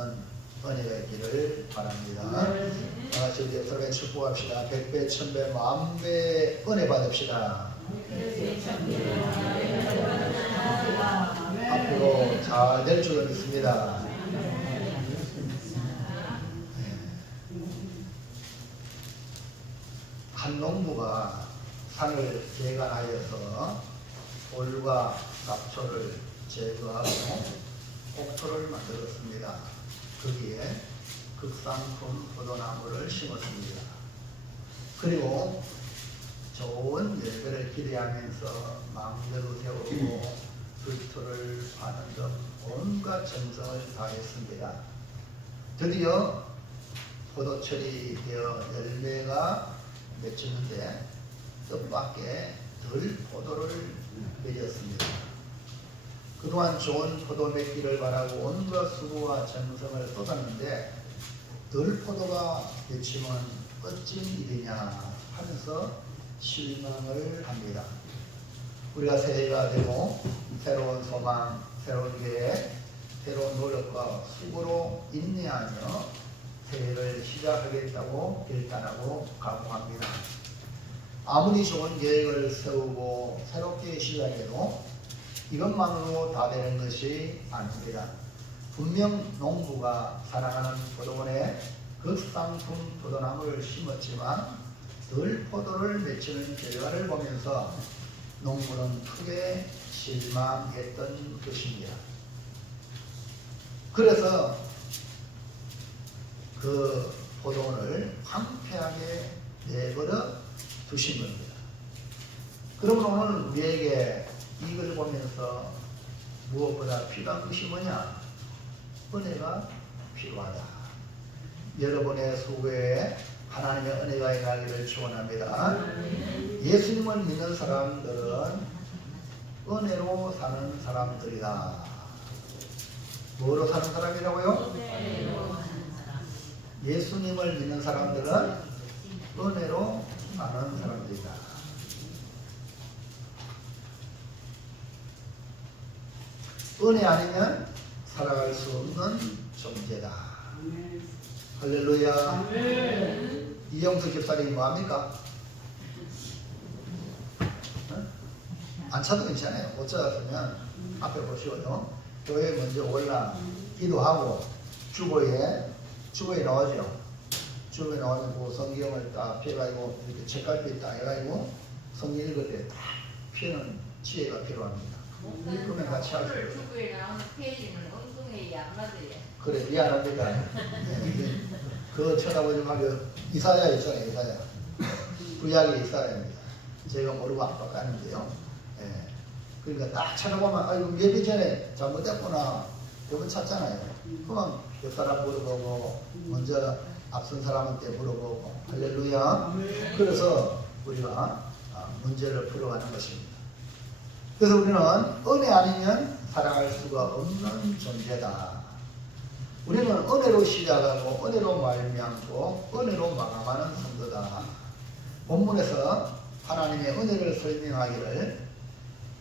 없는 은혜가 있기를 바랍니다. 같이 우리 서로에 축복합시다. 100배, 1000배, 10,000배 은혜 받읍시다. 앞으로 잘 될 줄로 믿습니다. 한 농부가 산을 개간하여서 돌과 잡초를 제거하고 옥토를 만들었습니다. 거기에 극상품 포도나무를 심었습니다. 그리고 좋은 열매를 기대하면서 망대도 세우고 들토를 파는 등 온갖 정성을 다했습니다. 드디어 포도철이 되어 열매가 맺히는데 뜻밖의 들포도를 맺었습니다. 그동안 좋은 포도 맺기를 바라고 온갖 수고와 정성을 쏟았는데 들포도가 맺히면 어찌 일이냐 하면서 실망을 합니다. 우리가 새해가 되고 새로운 소망, 새로운 계획, 새로운 노력과 수고로 인내하며 새해를 시작하겠다고 결단하고 각오합니다. 아무리 좋은 계획을 세우고 새롭게 시작해도 이것만으로 다 되는 것이 아닙니다. 분명 농부가 사랑하는 포도원에 극상품 포도나무를 심었지만 늘 포도를 맺히는 결과를 보면서 농부는 크게 실망했던 것입니다. 그래서 그 포도원을 황폐하게 내버려 두신 겁니다. 그러면 오늘 우리에게 이걸 보면서 무엇보다 필요한 것이 뭐냐? 은혜가 필요하다. 여러분의 수고에 하나님의 은혜가 임하기를 축원합니다. 예수님을 믿는 사람들은 은혜로 사는 사람들이다. 뭐로 사는 사람이라고요? 예수님을 믿는 사람들은 은혜로 사는 사람들이다. 은혜 아니면 살아갈 수 없는 존재다. 할렐루야. 이영수 집사님이 뭐합니까? 안 차도 괜찮아요. 못 찾았으면 앞에 보시고요. 교회에 먼저 올라 기도하고 주보에 나오죠. 주보에 나오면 그 성경을 딱 펴가지고 이렇게 책갈피 딱 해가지고 성경 읽을 때 딱 펴는 지혜가 필요합니다. 그러면 같이 할 수 있어요. 주부에 나오는 페이지는 엉뚱해 안 맞아요. 그래 미안합니다. 네, 그거 쳐다보지 말고 이사야 있잖아요. 이사야 구약의 이사야입니다. 제가 모르고 안 바꿨는데요. 예. 그러니까 딱 쳐다보면 아 이거 예배 전에 잘못했구나 여러분 찾잖아요. 그러면 옆 사람 물어보고 먼저 앞선 사람한테 물어보고 할렐루야. 그래서 우리가 문제를 풀어가는 것입니다. 그래서 우리는 은혜 아니면 살아갈 수가 없는 존재다. 우리는 은혜로 시작하고 은혜로 말미암고 은혜로 마감하는 성도다. 본문에서 하나님의 은혜를 설명하기를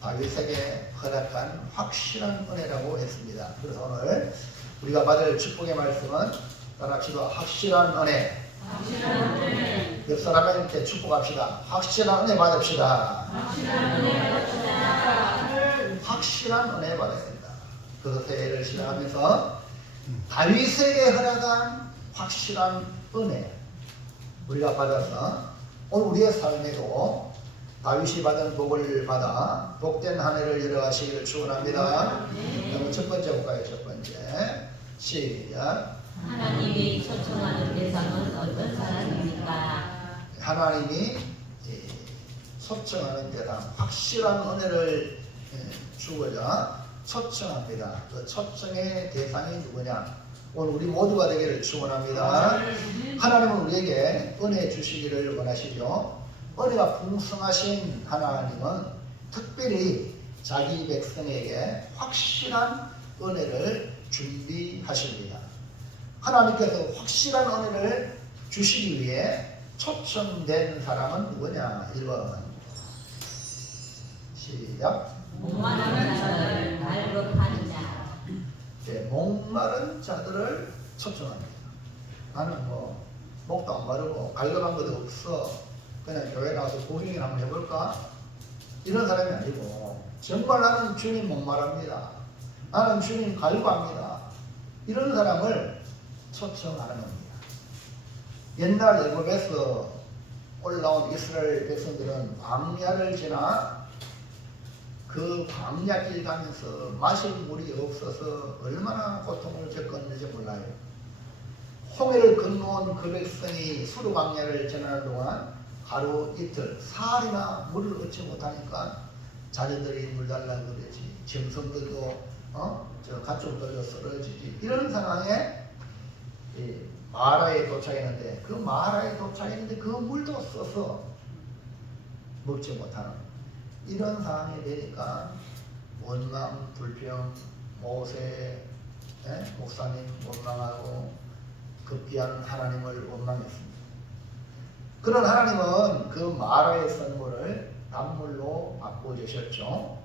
다윗에게 허락한 확실한 은혜라고 했습니다. 그래서 오늘 우리가 받을 축복의 말씀은 따라합시다. 확실한 은혜. 확실한 은혜. 옆 사람한테 축복합시다. 확실한 은혜 받읍시다. 확실한 은혜 받읍시다. 확실한 은혜 받아야 된다. 그래서 새해를 시작하면서 다윗에게 허락한 확실한 은혜 우리가 받아서 오늘 우리의 삶에도 다윗이 받은 복을 받아 복된 한 해를 열어가시기를 축원합니다. 그럼 첫 번째 볼까요? 첫 번째 시작. 하나님이 초청하는 대상은 어떤 사람입니까? 하나님이 초청하는 대상 확실한 은혜를 주고자 초청합니다. 그 초청의 대상이 누구냐? 오늘 우리 모두가 되기를 축원합니다. 하나님은 우리에게 은혜 주시기를 원하시죠. 은혜가 풍성하신 하나님은 특별히 자기 백성에게 확실한 은혜를 준비하십니다. 하나님께서 확실한 은혜를 주시기 위해 초청된 사람은 누구냐? 1번 시작. 오만한 자를 발급하는 자. 목마른 자들을 초청합니다. 나는 뭐 목도 안 마르고 갈급한 것도 없어. 그냥 교회 나와서 구경이나 한번 해볼까? 이런 사람이 아니고 정말 나는 주님 목마릅니다. 나는 주님 갈구합니다. 이런 사람을 초청하는 겁니다. 옛날 애굽에서 올라온 이스라엘 백성들은 광야를 지나 그 광야길 가면서 마실 물이 없어서 얼마나 고통을 겪었는지 몰라요. 홍해를 건너온 그 백성이 수르 광야를 지나는 동안 하루 이틀 사흘이나 물을 얻지 못하니까 자녀들이 물 달라고 그러지, 짐승들도 저 가축들도 쓰러지지. 이런 상황에 마라에 도착했는데 그 마라에 도착했는데 그 물도 써서 먹지 못하는 이런 상황이 되니까 원망, 불평, 모세, 목사님 원망하고 급기야는 하나님을 원망했습니다. 그런 하나님은 그 마라에 쓴 물을 단물로 바꿔주셨죠.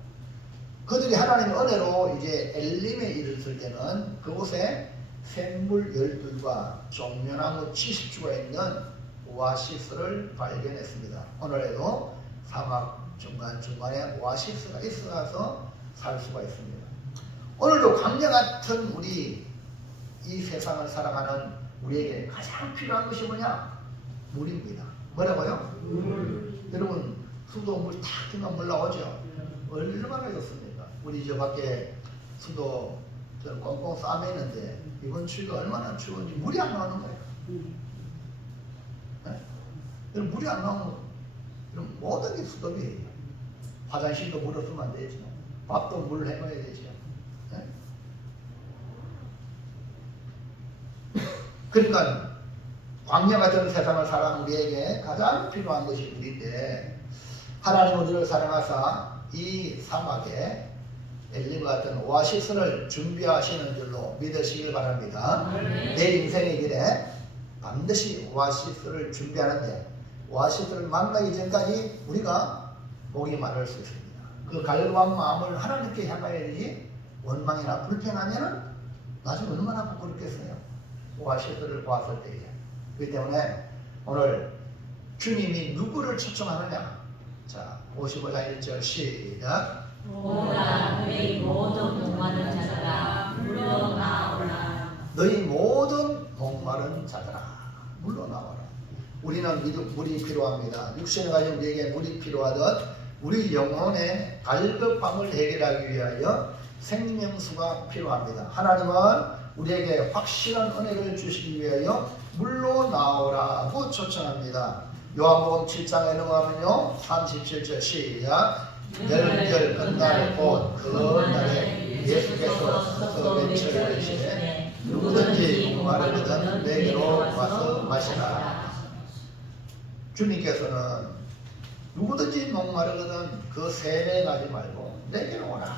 그들이 하나님의 은혜로 이제 엘림에 이르렀을 때는 그곳에 샘물 12과 종려나무 70주가 있는 오아시스를 발견했습니다. 오늘에도 사막 중간중간에 오아시스가 있어서 살 수가 있습니다. 오늘도 광야 같은 우리 이 세상을 살아가는 우리에게 가장 필요한 것이 뭐냐? 물입니다. 뭐라고요? 여러분 수도 물 탁 트면 물 나오죠? 얼마나 좋습니까? 우리 저 밖에 수도 꽁꽁 싸매는데 이번 추위가 얼마나 추운지 물이 안 나오는 거예요. 여러분 물이 안 나오면 그럼 모든 게 수도비예요. 화장실도 물 없으면 안 되죠. 밥도 물 해놔야 되죠. 그러니까 광야 같은 세상을 살아가는 우리에게 가장 필요한 것이 물인데 하나님은 우리를 사랑하사 이 사막에 엘림과 같은 오아시스를 준비하시는 줄로 믿으시길 바랍니다. 내 인생의 길에 반드시 오아시스를 준비하는데 오아시스를 만나기 전까지 우리가 목이 마를 수 있습니다. 그 갈급한 마음을 하나님께 향하여야 되지 원망이나 불평하면 나중에 얼마나 부끄럽겠어요. 오아시스를 보았을 때에. 그렇기 때문에 오늘 주님이 누구를 초청하느냐. 자 55장 1절 시작. 오라 너희 모든 목마른 자들아 물러나오라. 너희 모든 목마른 자들아 물러나와라. 우리는 물이 필요합니다. 육신을 가진 우리에게 물이 필요하듯 우리 영혼의 갈급함을 해결하기 위하여 생명수가 필요합니다. 하나님은 우리에게 확실한 은혜를 주시기 위하여 물러나오라고 초청합니다. 요한복음 7장에 넘어가면요 37절 시작. 열절 끝날 곧 그날에 예수께서 서서 외쳐 이르시되 누구든지 목마르거든 내게로 와서 마시라. 주님께서는 누구든지 목마르거든 그 세뇌 가지 말고 내게로 오라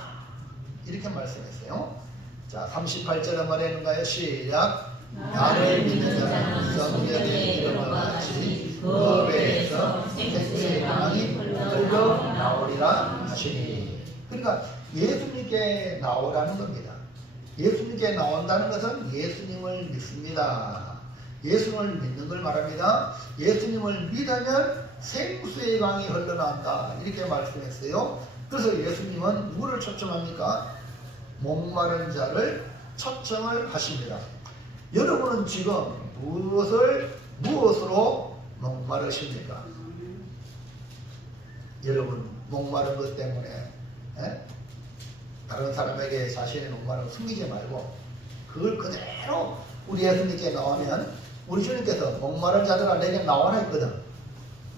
이렇게 말씀했어요. 자 38절에 말했는가요? 시작. 나를 믿는 자는 성령의 이름과 같이 그 배에서 생수의 강이 흘러나오리라 하시니. 그러니까 예수님께 나오라는 겁니다. 예수님께 나온다는 것은 예수님을 믿습니다. 예수님을 믿는 걸 말합니다. 예수님을 믿으면 생수의 강이 흘러나온다 이렇게 말씀했어요. 그래서 예수님은 누구를 초청합니까? 목마른 자를 초청을 하십니다. 여러분은 지금 무엇으로 목마르십니까? 여러분 목마른 것 때문에 다른 사람에게 자신의 목마름을 숨기지 말고 그걸 그대로 우리 예수님께 나오면 우리 주님께서 목마른 자들아 내게 나오라 했거든.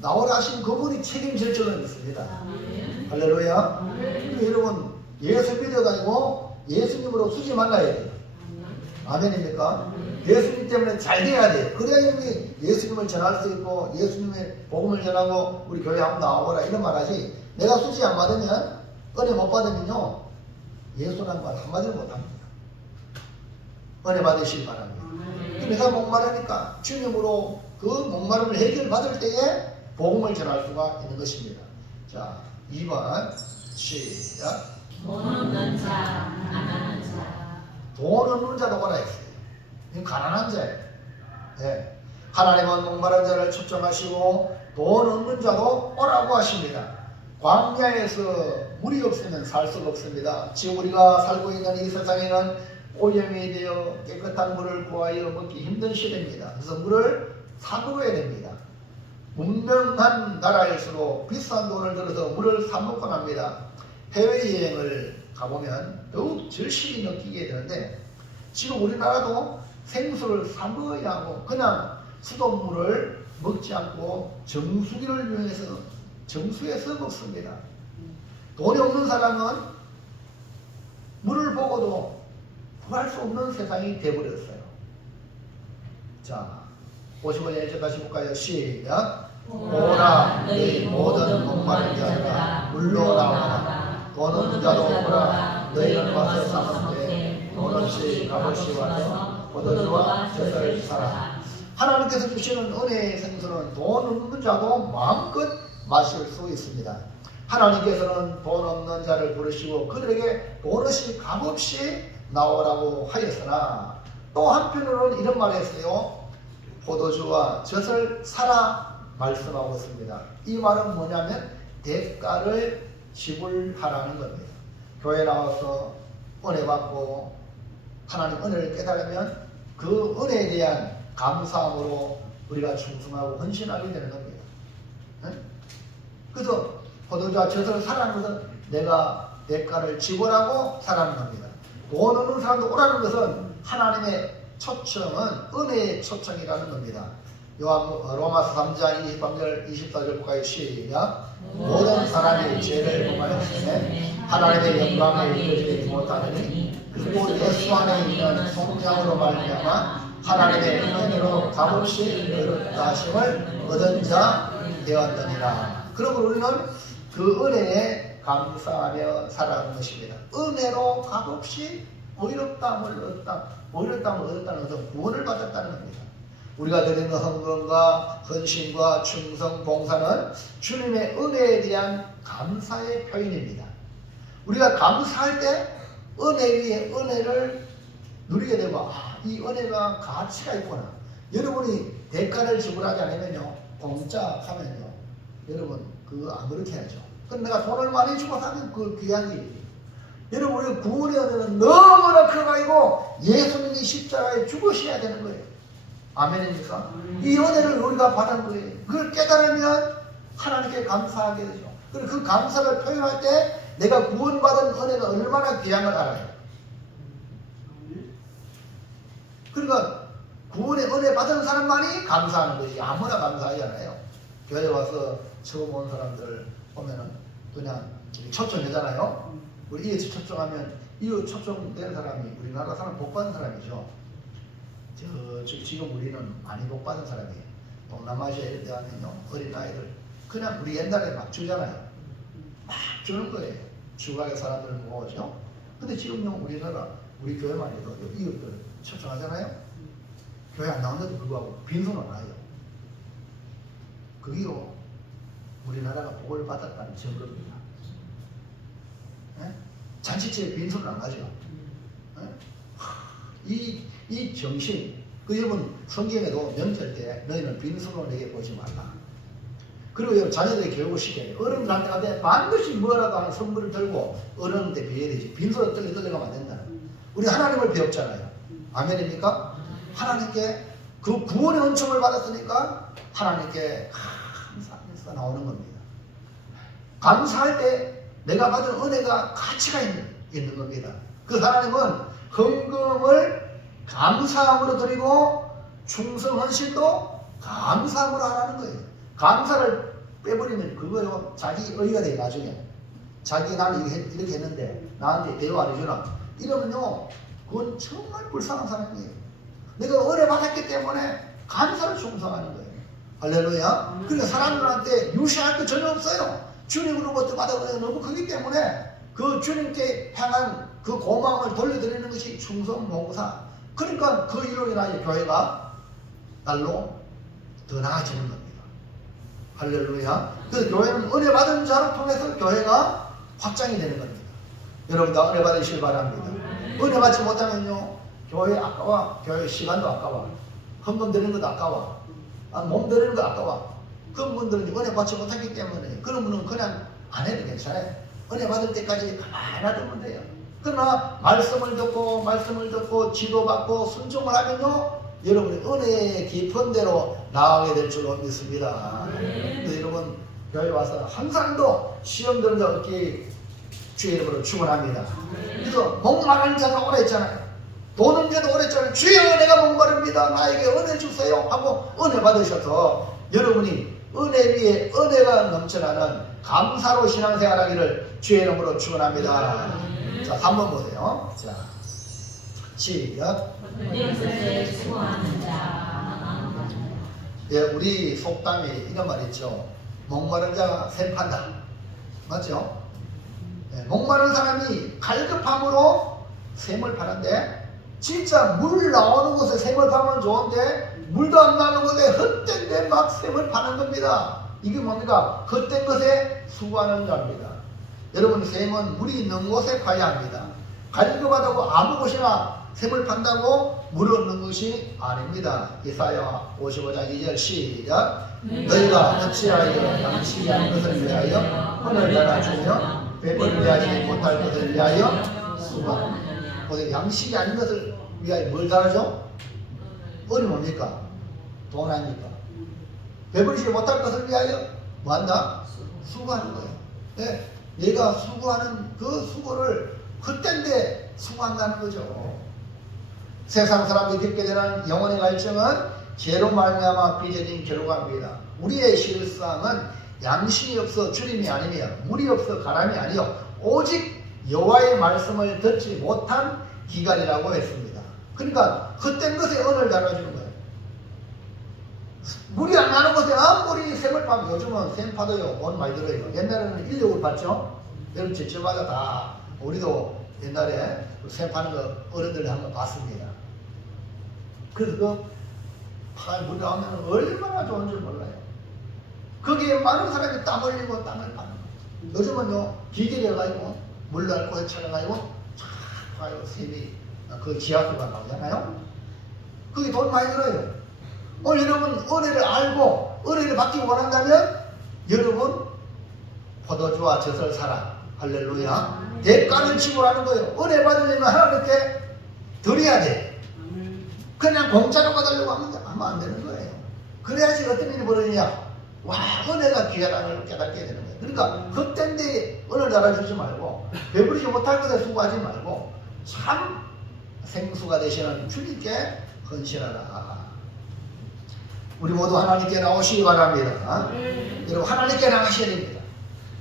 나오라 하신 그분이 책임질 줄은 믿습니다. 할렐루야. 여러분 예수 믿어가지고 예수님으로 쓰지 말라야 돼요. 아멘입니까? 예수님 때문에 잘 돼야 돼요. 그래야 우리 예수님을 전할 수 있고 예수님의 복음을 전하고 우리 교회 한번 나와보라 이런 말 하지. 내가 수지 안 받으면 은혜 못 받으면요 예수라는 말 한마디도 못합니다. 은혜 받으시기 바랍니다. 내가 목마르니까 주님으로 그 목마름을 해결받을 때에 복음을 전할 수가 있는 것입니다. 자 2번 시작. 돈 없는 자, 안 하는 자. 돈 없는 자도 오라 했어요. 이건 가난한 자예요. 네. 하나님은 목마른 자를 초청하시고 돈 없는 자도 오라고 하십니다. 광야에서 물이 없으면 살 수가 없습니다. 지금 우리가 살고 있는 이 세상에는 오염이 되어 깨끗한 물을 구하여 먹기 힘든 시대입니다. 그래서 물을 사 먹어야 됩니다. 문명한 나라일수록 비싼 돈을 들어서 물을 사 먹곤 합니다. 해외여행을 가보면 더욱 절실히 느끼게 되는데 지금 우리나라도 생수를 사 먹어야 하고 그냥 수돗물을 먹지 않고 정수기를 이용해서 정수해서 먹습니다. 돈이 없는 사람은 물을 보고도 구할 수 없는 세상이 되어버렸어요. 자, 55절 다시 볼까요? 시작. 오라 너희 모든 목마른 자들아 물로 나오라. 돈 없는 자도 오라. 너희는 와서 사먹되 돈 없이 값없이 와서 포도주와 젖을 사라. 하나님께서 주시는 은혜의 생수는 돈 없는 자도 마음껏 마실 수 있습니다. 하나님께서는 돈 없는 자를 부르시고 그들에게 돈 없이 값없이 나오라고 하였으나 또 한편으로는 이런 말을 했어요. 포도주와 젖을 사라 말씀하고 있습니다. 이 말은 뭐냐면 대가를 지불하라는 겁니다. 교회 나와서 은혜 받고 하나님 은혜를 깨달으면 그 은혜에 대한 감사함으로 우리가 충성하고 헌신하게 되는 겁니다. 네? 그래서 포도주와 젖을 사라는 것은 내가 대가를 지불하고 사라는 겁니다. 돈 없는 사람도 오라는 것은 하나님의 초청은 은혜의 초청이라는 겁니다. 로마서 3장 23절 24절 볼까요? 시작. 모든 사람이 죄를 범하였음에 하나님의 영광에 이르지 못하느니 그리고 예수 안에 있는 성령으로 말미암아 하나님의 은혜로 값없이 의롭다 하심을 얻은 자 되었느니라. 그러므로 우리는 그 은혜에 감사하며 살아가는 것입니다. 은혜로 값없이 의롭다함을 얻었다는 것은 구원을 받았다는 겁니다. 우리가 드리는 헌금과 헌신과 충성, 봉사는 주님의 은혜에 대한 감사의 표현입니다. 우리가 감사할 때 은혜 위에 은혜를 누리게 되면 이 은혜가 가치가 있구나. 여러분이 대가를 지불하지 않으면요 공짜 하면요 여러분 그거 안 그렇게 해야죠. 그럼 내가 돈을 많이 주고 사면 그 귀한 일이에요. 여러분 우리 구원의 은혜는 너무나 커가지고 예수님이 십자가에 죽으셔야 되는 거예요. 아멘입니까? 이 은혜를 우리가 받은 거예요. 그걸 깨달으면 하나님께 감사하게 되죠. 그리고 그 감사를 표현할 때 내가 구원받은 은혜가 얼마나 귀한 걸 알아요. 그러니까 구원의 은혜 받은 사람만이 감사하는 것이 아무나 감사하지 않아요. 교회 와서 처음 온 사람들 보면은 그냥 초청하잖아요. 우리 이에 초청하면 이 초청된 사람이 우리나라 사람 복받은 사람이죠. 지금 우리는 많이 복받은 사람이에요. 동남아시아 이런 데 가면요 어린아이들 그냥 우리 옛날에 막 주잖아요. 막 주는 거예요. 주각의 사람들 모으죠. 근데 지금요 우리나라 우리 교회만 해도 이웃들 초청하잖아요. 교회 안 나오는데도 불구하고 빈손은 안 와요. 그게요 우리나라가 복을 받았다는 증거입니다. 네? 잔치집에 빈손은 안 가죠. 네? 이 정신, 여러분 성경에도 명절 때 너희는 빈손으로 내게 보지 말라. 그리고 여러분 자녀들에게 교육을 시켜요. 어른들한테 가되 반드시 뭐라도 하는 선물을 들고 어른한테 배워야 되지. 빈손으로 떨려가면 안 된다. 우리 하나님을 배웠잖아요. 아멘입니까? 하나님께 그 구원의 은총을 받았으니까 하나님께 감사하면서 나오는 겁니다. 감사할 때 내가 받은 은혜가 가치가 있는 겁니다. 그 하나님은 헌금을 감사함으로 드리고 충성 헌신도 감사함으로 하라는 거예요. 감사를 빼버리면 그거요 자기 의가 돼. 나중에 자기 나는 이렇게 했는데 나한테 대우 안 해주나 이러면요 그건 정말 불쌍한 사람이에요. 내가 은혜 받았기 때문에 감사를 충성하는 거예요. 할렐루야. 그러니까 사람들한테 유시할 게 전혀 없어요. 주님으로부터 받은 은혜가 너무 크기 때문에 그 주님께 향한 그 고마움을 돌려드리는 것이 충성 봉사. 그러니까 그 일로 인하여 교회가 날로 더 나아지는 겁니다. 할렐루야. 그래서 교회는 은혜 받은 자를 통해서 교회가 확장이 되는 겁니다. 여러분 다 은혜 받으시길 바랍니다. 은혜 받지 못하면요, 교회 아까워. 교회 시간도 아까워. 헌금 드리는 것도 아까워. 몸 드리는 거 아까워. 그런 분들은 은혜 받지 못하기 때문에 그런 분은 그냥 안 해도 괜찮아요. 은혜 받을 때까지 가만히 놔두면 돼요. 그러나 말씀을 듣고 지도받고 순종을 하면요, 여러분이 은혜의 깊은 데로 나아가게 될 줄로 믿습니다. 그래서 여러분 교회 와서 항상도 시험 드는 자 얻기 주의 이름으로 축원합니다. 그래서 목마른 자가 오래 했잖아요. 돈 없는 오래 했잖아요. 주여 내가 목마릅니다. 나에게 은혜 주세요 하고 은혜 받으셔서 여러분이 은혜 위에 은혜가 넘쳐나는 감사로 신앙생활하기를 주의 이름으로 축원합니다. 자, 3번 보세요. 자, 시작. 예, 우리 속담에 이런 말 있죠. 목마른 자가 샘 판다. 맞죠? 예, 목마른 사람이 갈급함으로 샘을 파는데, 진짜 물 나오는 곳에 샘을 파면 좋은데 물도 안 나오는 곳에 헛된 데 막 샘을 파는 겁니다. 이게 뭡니까? 헛된 것에 수고하는 자입니다. 여러분, 샘은 물이 있는 곳에 파야 합니다. 갈급하다고 아무 곳이나 샘을 판다고 물 얻는 것이 아닙니다. 이사야 55장 2절 시작. 너희가 어찌하여 양식이 아닌 것을 위하여 혼을 달아주며 배불리 하지 못할 것을 위하여 수고하느냐. 양식이 아닌 것을 위하여 뭘 달아줘? 은이 뭡니까? 돈 아닙니까? 배부르지 못할 것을 위하여 뭐 한다? 수고하는 거예요. 네, 내가 수고하는 그 수고를 헛된데 수고한다는 거죠. 세상 사람들이 겪게 되는 영혼의 갈증은 죄로 말미암아 빚어진 결과입니다. 우리의 실상은 양심이 없어 주림이 아니며 물이 없어 가람이 아니요 오직 여호와의 말씀을 듣지 못한 기갈이라고 했습니다. 그러니까 헛된 것에 은을 달아주는 거예요. 물이 안 나는 곳에 아무리 샘을 파면, 요즘은 샘 파도요 돈 많이 들어요. 옛날에는 인력을 봤죠. 여러분 집집마다 다, 우리도 옛날에 샘 파는 거 어른들이 한번 봤습니다. 그래서 그 물이 나오면 얼마나 좋은 줄 몰라요. 거기에 많은 사람이 땀 흘리고 땅을 파는 거예요. 요즘은요 기계를 물 넣고 쳐내가지고 쫙 봐요. 샘이 그 지하수가 나오잖아요. 그게 돈 많이 들어요. 오늘 여러분 은혜를 알고 은혜를 받기 원한다면 여러분 포도주와 젖을 사라. 할렐루야. 대가를 지불하는 거예요. 은혜 받으려면 하나님께 드려야 돼. 그냥 공짜로 받으려고 하면 안 되는 거예요. 그래야지 어떤 일이 벌어지냐. 와, 은혜가 귀하다는 걸 깨닫게 되는 거예요. 그러니까 그땐 데 은혜를 달아주지 말고 배부르지 못할 것에 수고하지 말고 참 생수가 되시는 주님께 헌신하라. 우리 모두 하나님께 나오시기 바랍니다. 여러분 하나님께 나가셔야 됩니다.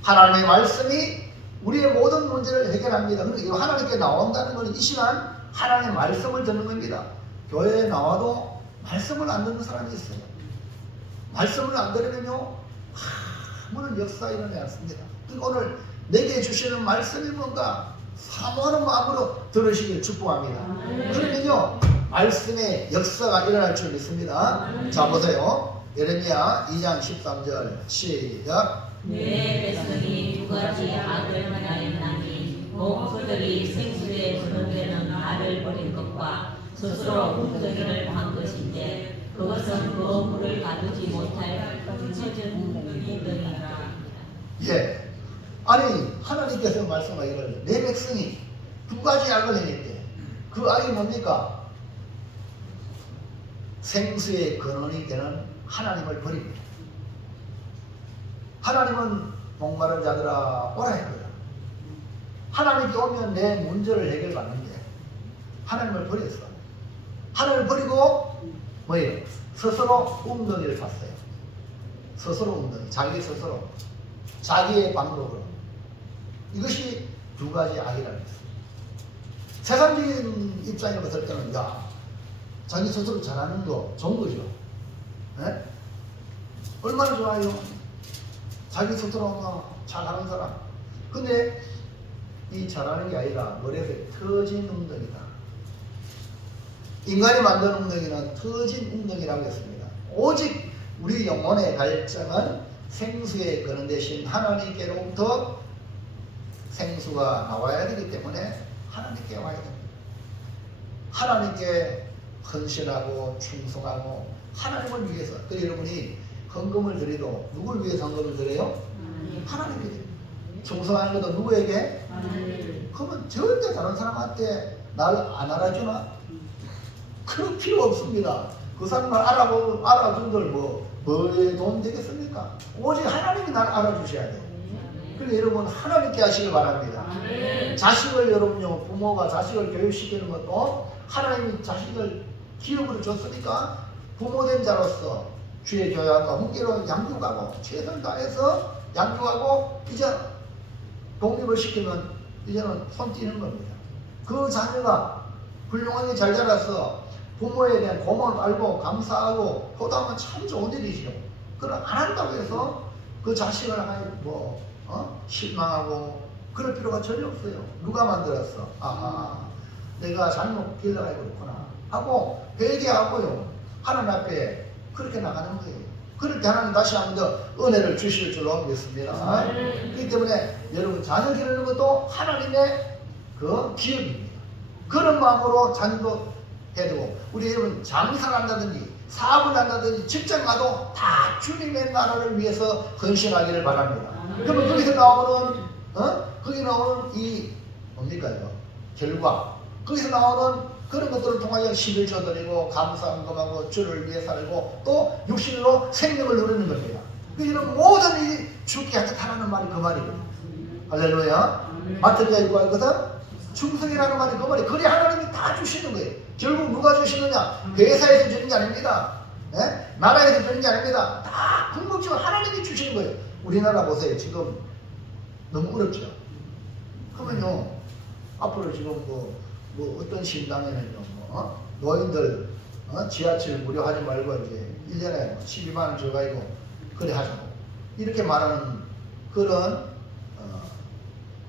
하나님의 말씀이 우리의 모든 문제를 해결합니다. 그러니까 하나님께 나온다는 것은 이 시간 하나님의 말씀을 듣는 겁니다. 교회에 나와도 말씀을 안 듣는 사람이 있어요. 말씀을 안 들으면요 아무런 역사 일어나지 않습니다. 오늘 내게 주시는 말씀이 뭔가 사모하는 마음으로 들으시길 축복합니다. 그러면요 말씀의 역사가 일어날 줄 믿습니다. 자 보세요. 예레미야 2장 13절 시작. 내 백성이 두 가지 악을 하나였나니 목소들이 생수에 분홍되는 알을 버린 것과 스스로 웅덩이를 판 것인데 그것은 그 물을 가두지 못할 젖은 웅덩이라. 예, 아니 하나님께서 말씀하기를 내 백성이 두 가지 악을 했는데 그 악이 뭡니까? 생수의 근원이 되는 하나님을 버립니다. 하나님은 목마른 자들아 오라 했거든. 하나님께 오면 내 문제를 해결받는데 하나님을 버렸어. 하나님을 버리고 뭐예요? 스스로 웅덩이를 팠어요. 스스로 웅덩이, 자기 스스로, 자기의 방법으로. 이것이 두 가지 악이라는 것입니다. 세상적인 입장에 봤을 때는 야, 자기 스스로 잘하는 거 좋은 거죠. 네? 얼마나 좋아요. 자기 스스로 잘하는 사람. 근데 이 잘하는 게 아니라 머리에서 터진 웅덩이다. 인간이 만든 웅덩이는 터진 웅덩이라고 했습니다. 오직 우리 영혼의 갈증은 생수의 근원 대신 하나님께로부터 생수가 나와야 되기 때문에 하나님께 와야 됩니다. 하나님께 헌신하고 충성하고 하나님을 위해서. 그 여러분이 헌금을 드려도 누굴 위해서 헌금을 드려요? 하나님께. 충성하는 것도 누구에게? 그러면 절대 다른 사람한테 날 안 알아주나? 그럴 필요 없습니다. 그 사람을 알아준들 뭐에 도움 되겠습니까? 오직 하나님이 날 알아주셔야 돼요. 그래서 여러분 하나님께 하시길 바랍니다. 자식을 여러분요, 부모가 자식을 교육시키는 것도 하나님이 자식을 기업으로 줬으니까 부모된 자로서 주의 교양과 훈계로 양육하고 최선을 다해서 양육하고 이제 독립을 시키면 이제는 손 띄는 겁니다. 그 자녀가 훌륭하게 잘 자라서 부모에 대한 고마움을 알고 감사하고 효도하면 참 좋은 일이죠. 그걸 안 한다고 해서 그 자식을 실망하고 그럴 필요가 전혀 없어요. 누가 만들었어? 아하, 내가 잘못 길러가야 그렇구나 하고 회개하고요, 하나님 앞에 그렇게 나가는 거예요. 그럴 때 하나님 다시 한 번 더 은혜를 주실 줄로 믿습니다. 그렇기 때문에 여러분 자녀 기르는 것도 하나님의 그 기업입니다. 그런 마음으로 자녀도 해두고, 우리 여러분 장사를 한다든지 사업을 한다든지 직장 가도 다 주님의 나라를 위해서 헌신하기를 바랍니다. 그러면 거기서 나오는 거기 나오는 이 뭡니까 이거 결과, 거기서 나오는 그런 것들을 통하여 11조 드리고 감사함금하고 주를 위해 살고 또 육신으로 생명을 누리는 겁니다. 이런 모든 일이 죽게 하라는 말이 그 말이거든요. 할렐루야. 마태복음 6거든 충성이라는 말이 그 말이. 그래 하나님이 다 주시는 거예요. 결국 누가 주시느냐? 회사에서 주는 게 아닙니다. 나라에서 주는 게 아닙니다. 다 궁극적으로 하나님이 주시는 거예요. 우리나라 보세요. 지금 너무 어렵죠. 그러면요, 앞으로 지금 뭐 어떤 신당에는요, 노인들 지하철 무료하지 말고 이제 1년에 12만 원 줘가지고 그래 하자고 이렇게 말하는 그런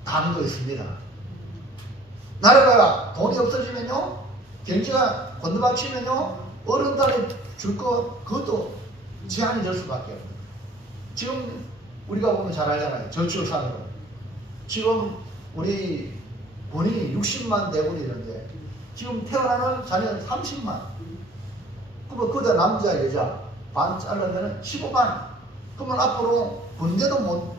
당도 있습니다. 나라가 돈이 없어지면요, 경제가 건너박히면요, 어른들이 줄 거 그것도 제한이 될 수밖에 없어요. 지금 우리가 보면 잘 알잖아요. 저출산으로 지금 우리 본인이 60만 대군이는데 지금 태어나는 자녀는 30만. 그러면 그다 남자 여자 반 잘라내는 15만. 그러면 앞으로 군대도 못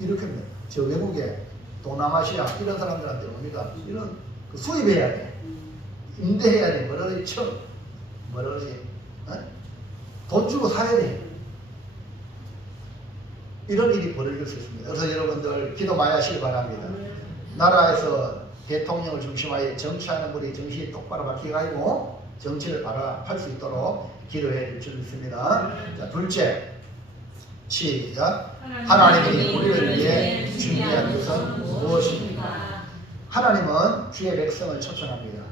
일으킵니다. 저 외국에 동남아시아 이런 사람들한테 뭡니까? 이런 수입해야 돼. 임대해야 돼. 뭐라 그러지? 돈 주고 사야 돼. 이런 일이 벌어질 수 있습니다. 그래서 여러분들 기도 많이 하시기 바랍니다. 나라에서 대통령을 중심하여 정치하는 분이 정신이 똑바로 박혀가지고 정치를 발휘할 수 있도록 기도해 줄 수 있습니다. 자, 둘째, 시작. 하나님이 우리를 위해 준비한 것은 무엇입니까? 하나님은 주의 백성을 초청합니다.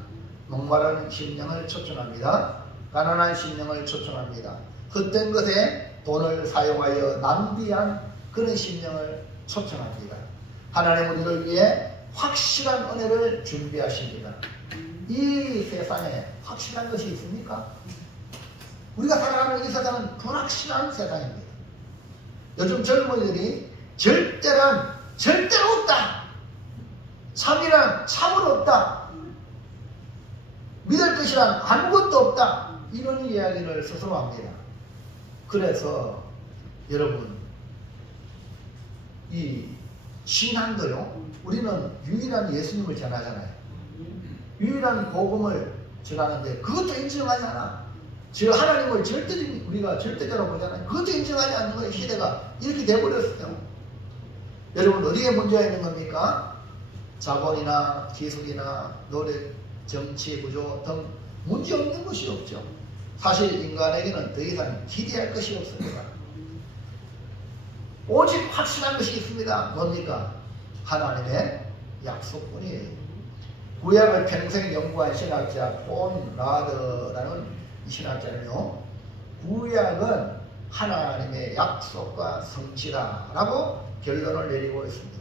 목마른 심령을 초청합니다. 가난한 심령을 초청합니다. 헛된 것에 돈을 사용하여 낭비한 그런 심령을 초청합니다. 하나님은 우리를 위해 확실한 은혜를 준비하십니다. 이 세상에 확실한 것이 있습니까? 우리가 살아가는 이 세상은 불확실한 세상입니다. 요즘 젊은이들이 절대란 절대로 없다. 참이란 참으로 없다. 믿을 것이란 아무것도 없다. 이런 이야기를 스스로 합니다. 그래서 여러분, 이 신앙도요, 우리는 유일한 예수님을 전하잖아요. 유일한 복음을 전하는데 그것도 인정하지 않아. 저 하나님을 우리가 절대적으로 보잖아요. 그것도 인정하지 않는 거예요. 시대가 이렇게 돼버렸어요. 여러분, 어디에 문제가 있는 겁니까? 자본이나 기술이나 노력, 정치 구조 등 문제 없는 것이 없죠. 사실 인간에게는 더 이상 기대할 것이 없습니다. 오직 확실한 것이 있습니다. 뭡니까? 하나님의 약속뿐이에요. 구약을 평생 연구한 신학자 폰 라드라는 이 신학자는요, 구약은 하나님의 약속과 성취다라고 결론을 내리고 있습니다.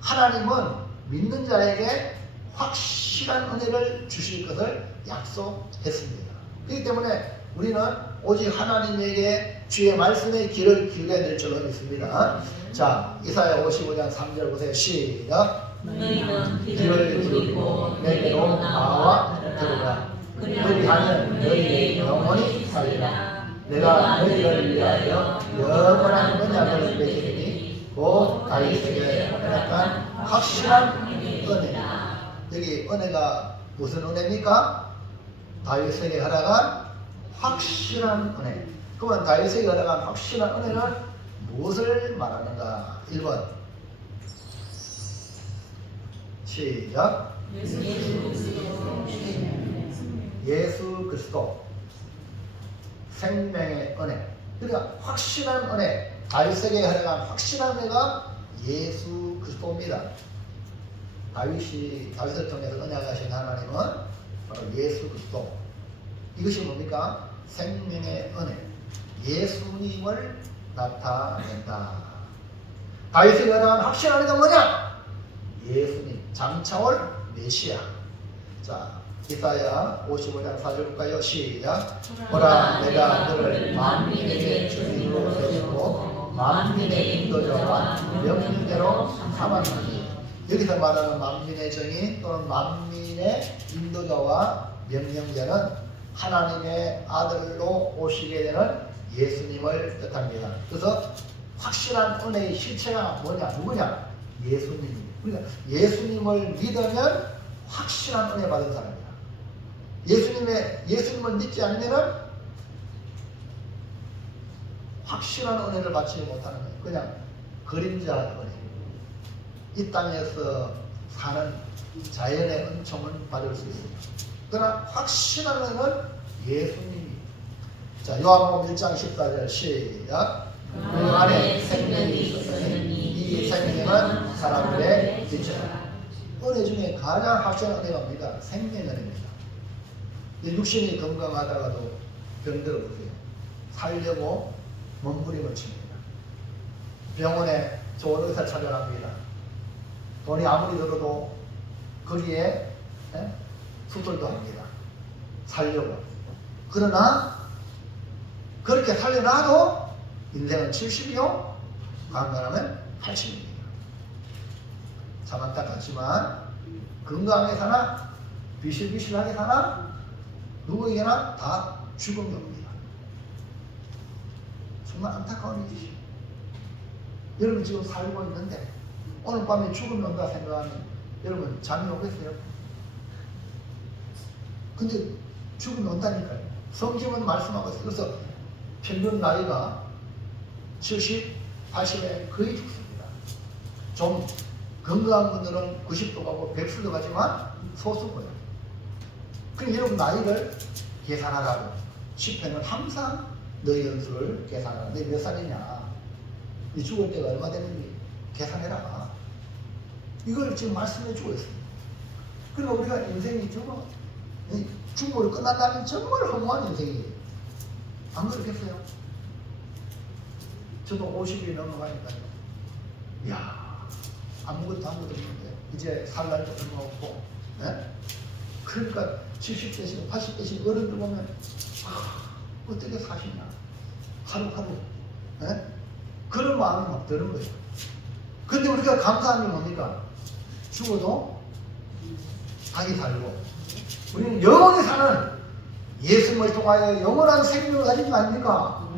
하나님은 믿는 자에게 확실한 은혜를 주실 것을 약속했습니다. 그렇기 때문에 우리는 오직 하나님에게 주의 말씀에 귀를 기울여야 될 줄로 믿습니다. 자, 이사야 55장 3절 보세요. 시작. 너희는 귀를 기울이고 내게로 나와 들어라. 그리하면 너희의 영혼이 살리라. 내가 너희를 위하여 영원한 언약을 맺으리니 곧 다윗에게 허락한 확실한 은혜다. 여기 은혜가 무슨 은혜입니까? 다윗에게 허락한 확실한 은혜. 그러면 다윗에게 허락한 확실한 은혜는 무엇을 말하는가? 1번 시작. 예수 그리스도 생명의 은혜. 그러니까 확실한 은혜, 다윗에게 허락한 확실한 은혜가 예수 그리스도입니다. 다윗을 통해서 은혜하신 하나님은 바로 예수 그리스도. 이것이 뭡니까? 생명의 은혜, 예수님을 나타낸다. 다윗에게 허락한 확실한 은혜가 뭐냐? 예수님, 장차올 메시아. 자, 이사야 55장 4절 볼까요? 시작. 보라, 내가 너를 만민에게 주인으로 세우고 만민의 인도자와 명령대로 삼았으니. 여기서 말하는 만민의 정의 또는 만민의 인도자와 명령자는 하나님의 아들로 오시게 되는 예수님을 뜻합니다. 그래서 확실한 은혜의 실체가 뭐냐? 누구냐? 예수님. 그러니까 예수님을 믿으면 확실한 은혜 받은 사람이다. 예수님을 믿지 않으면 확실한 은혜를 받지 못하는 거예요. 그냥 그림자 은혜. 이 땅에서 사는 자연의 은총은 받을 수 있습니다. 그러나 확실한 은혜는 예수님이. 자, 요한복음 1장 14절 시작. 그 안에 생명이 있었으니 이 생명은 사람들의 빛이라. 은혜 중에 가장 확실한 은혜가 뭡니까? 생명의 은혜입니다. 육신이 건강하다가도 병들어 보세요. 살려고 몸부림을 칩니다. 병원에 좋은 의사 찾아갑니다. 돈이 아무리 들어도 거기에 수술도 합니다. 살려고. 그러나 그렇게 살려놔도 인생은 70이요, 건강하면 80입니다. 참 안타깝지만 건강하게 사나 비실비실하게 사나 누구에게나 다 죽음이 옵니다. 정말 안타까운 일이죠. 여러분 지금 살고 있는데 오늘 밤에 죽음이 온다 생각하면 여러분 잠이 오겠어요? 근데 죽음이 온다니까요. 성경은 말씀하고 있어요. 그래서 평균 나이가 70, 80에 거의 죽습니다. 좀 건강한 분들은 90도 가고 100수도 가지만 소수고요. 그럼 여러분 나이를 계산하라고 10회는 항상 너의 연수를 계산하라. 너희 몇 살이냐? 이 죽을 때가 얼마 되는지 계산해라. 이걸 지금 말씀해 주고 있습니다. 그리고 우리가 인생이 죽음으로 끝난다면 정말 허무한 인생이에요. 안 그렇겠어요? 저도 50이 넘어가니까요. 이야, 아무것도 없는데 이제 살 날도 얼마 없고, 네? 그러니까 70대씩 80대씩 어른들 보면 어떻게 사시냐 하루하루, 네? 그런 마음이 막 드는 거예요. 근데 우리가 감사한 게 뭡니까? 죽어도 다시 살고 우리는 영원히 사는 예수님을 통하여 영원한 생명을 가진 거 아닙니까?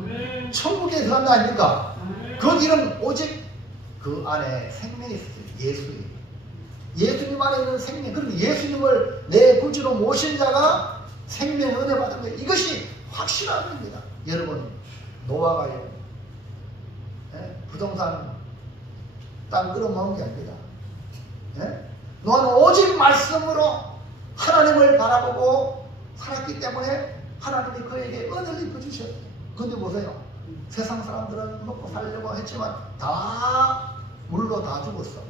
천국에 들어간 거 아닙니까? 거기는 오직 그 안에 생명이 있어요. 예수님. 예수님 안에 있는 생명. 그리고 예수님을 내 구주로 모신 자가 생명의 은혜 받은 거예요. 이것이 확실한 겁니다. 여러분, 노아가요, 부동산 땅 끌어모은 게 아닙니다. 노아는 오직 말씀으로 하나님을 바라보고 살았기 때문에 하나님이 그에게 은혜를 입혀주셨어요. 근데 보세요. 세상 사람들은 먹고 살려고 했지만 다 물로 다 죽었어.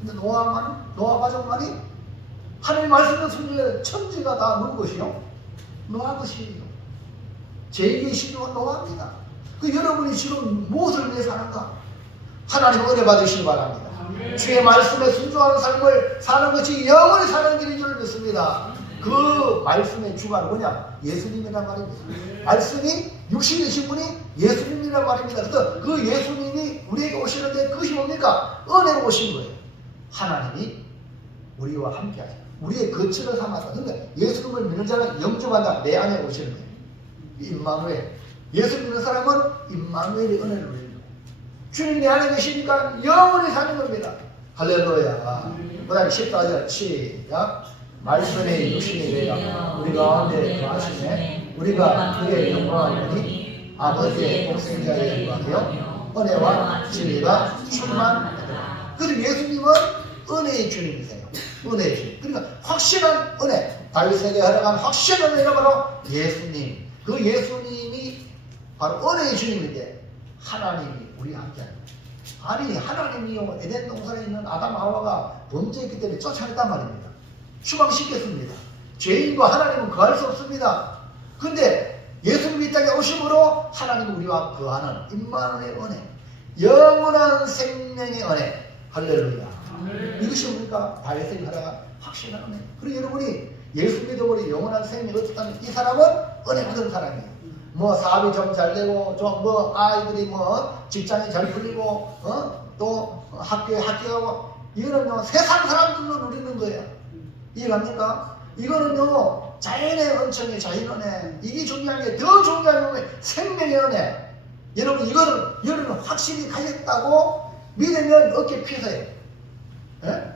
근데 노아 가족만이 하나님 말씀을 순종해 천지가 다 누구 것이요? 노아 것이에요. 제2의 신종은 노아입니다. 그 여러분이 지금 무엇을 위해 사는가? 하나님 은혜 받으시기 바랍니다. 주의 말씀에 순종하는 삶을 사는 것이 영원히 사는 길인 줄 믿습니다. 그 말씀의 주가 뭐냐? 예수님이란 말입니다. 말씀이 육신이 되신 분이 예수님이란 말입니다. 그래서 그 예수님이 우리에게 오시는데 그것이 뭡니까? 은혜로 오신 거예요. 하나님이 우리와 함께 하십니다. 우리의 거처를 삼았다. 그러니까 예수님을 믿는 자는 영접한다. 내 안에 오시는 거예요. 임마누엘. 예수 믿는 사람은 임마누엘의 은혜를 누리는 거예요. 주님 내 안에 계시니까 영원히 사는 겁니다. 할렐루야. 그 다음에 14절 시작. 말씀의 육신이 되어 우리 가운데 거하시네. 우리가 그의 영광을 보니 아버지의 독생자의 영광이요 은혜와 진리가 충만하더라. 그래서 예수님은 은혜의 주님이세요. 은혜의 주님. 그러니까 확실한 은혜. 다윗에게 허락한 확실한 은혜가 바로 예수님. 그 예수님이 바로 은혜의 주님인데 하나님이 우리와 함께합니다. 아니 하나님이요 에덴 동산에 있는 아담 하와가 범죄했기 때문에 쫓아냈단 말입니다. 추방시켰습니다. 죄인과 하나님은 거할 수 없습니다. 근데 예수님이 이 땅에 오심으로 하나님은 우리와 거하는 임마누엘의 은혜, 영원한 생명의 은혜. 할렐루야. 이것이 뭡니까? 다윗에게 허락한 확실한 은혜. 그리고 여러분이 예수 믿음으로 영원한 생명이 얻었다면 이 사람은 은혜 받은 사람이에요. 뭐 사업이 좀 잘 되고 좀 뭐 아이들이 뭐 직장이 잘 풀리고 또 학교에 합격하고 이거는요 세상 사람들로 누리는 거예요. 이해갑니까? 이거는요 자연의 은총의 자연 은혜. 이게 중요한 게 더 중요한 게 생명의 은혜. 여러분 이거는 확실히 가졌다고 믿으면 어깨 피세요. 예?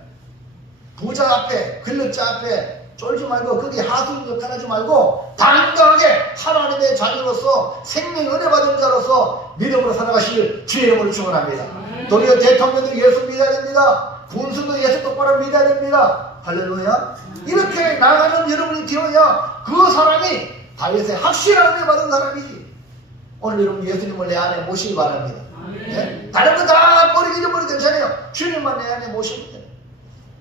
부자 앞에 권력자 앞에 쫄지 말고 거기 하수인 역할하지 말고 당당하게 하나님의 자녀로서 생명 은혜 받은 자로서 믿음으로 살아가시길 주의 이름으로 축원합니다. 도리어 대통령도 예수 믿어야 됩니다. 군수도 예수 똑바로 믿어야 됩니다. 할렐루야. 이렇게 나가는 여러분이 되어야 그 사람이 다윗의 확실한 은혜 받은 사람이지. 오늘 여러분 예수님을 내 안에 모시기 바랍니다. 예? 다른 거 다 버리기도 괜찮아요. 주님만 내 안에 모시면 돼요.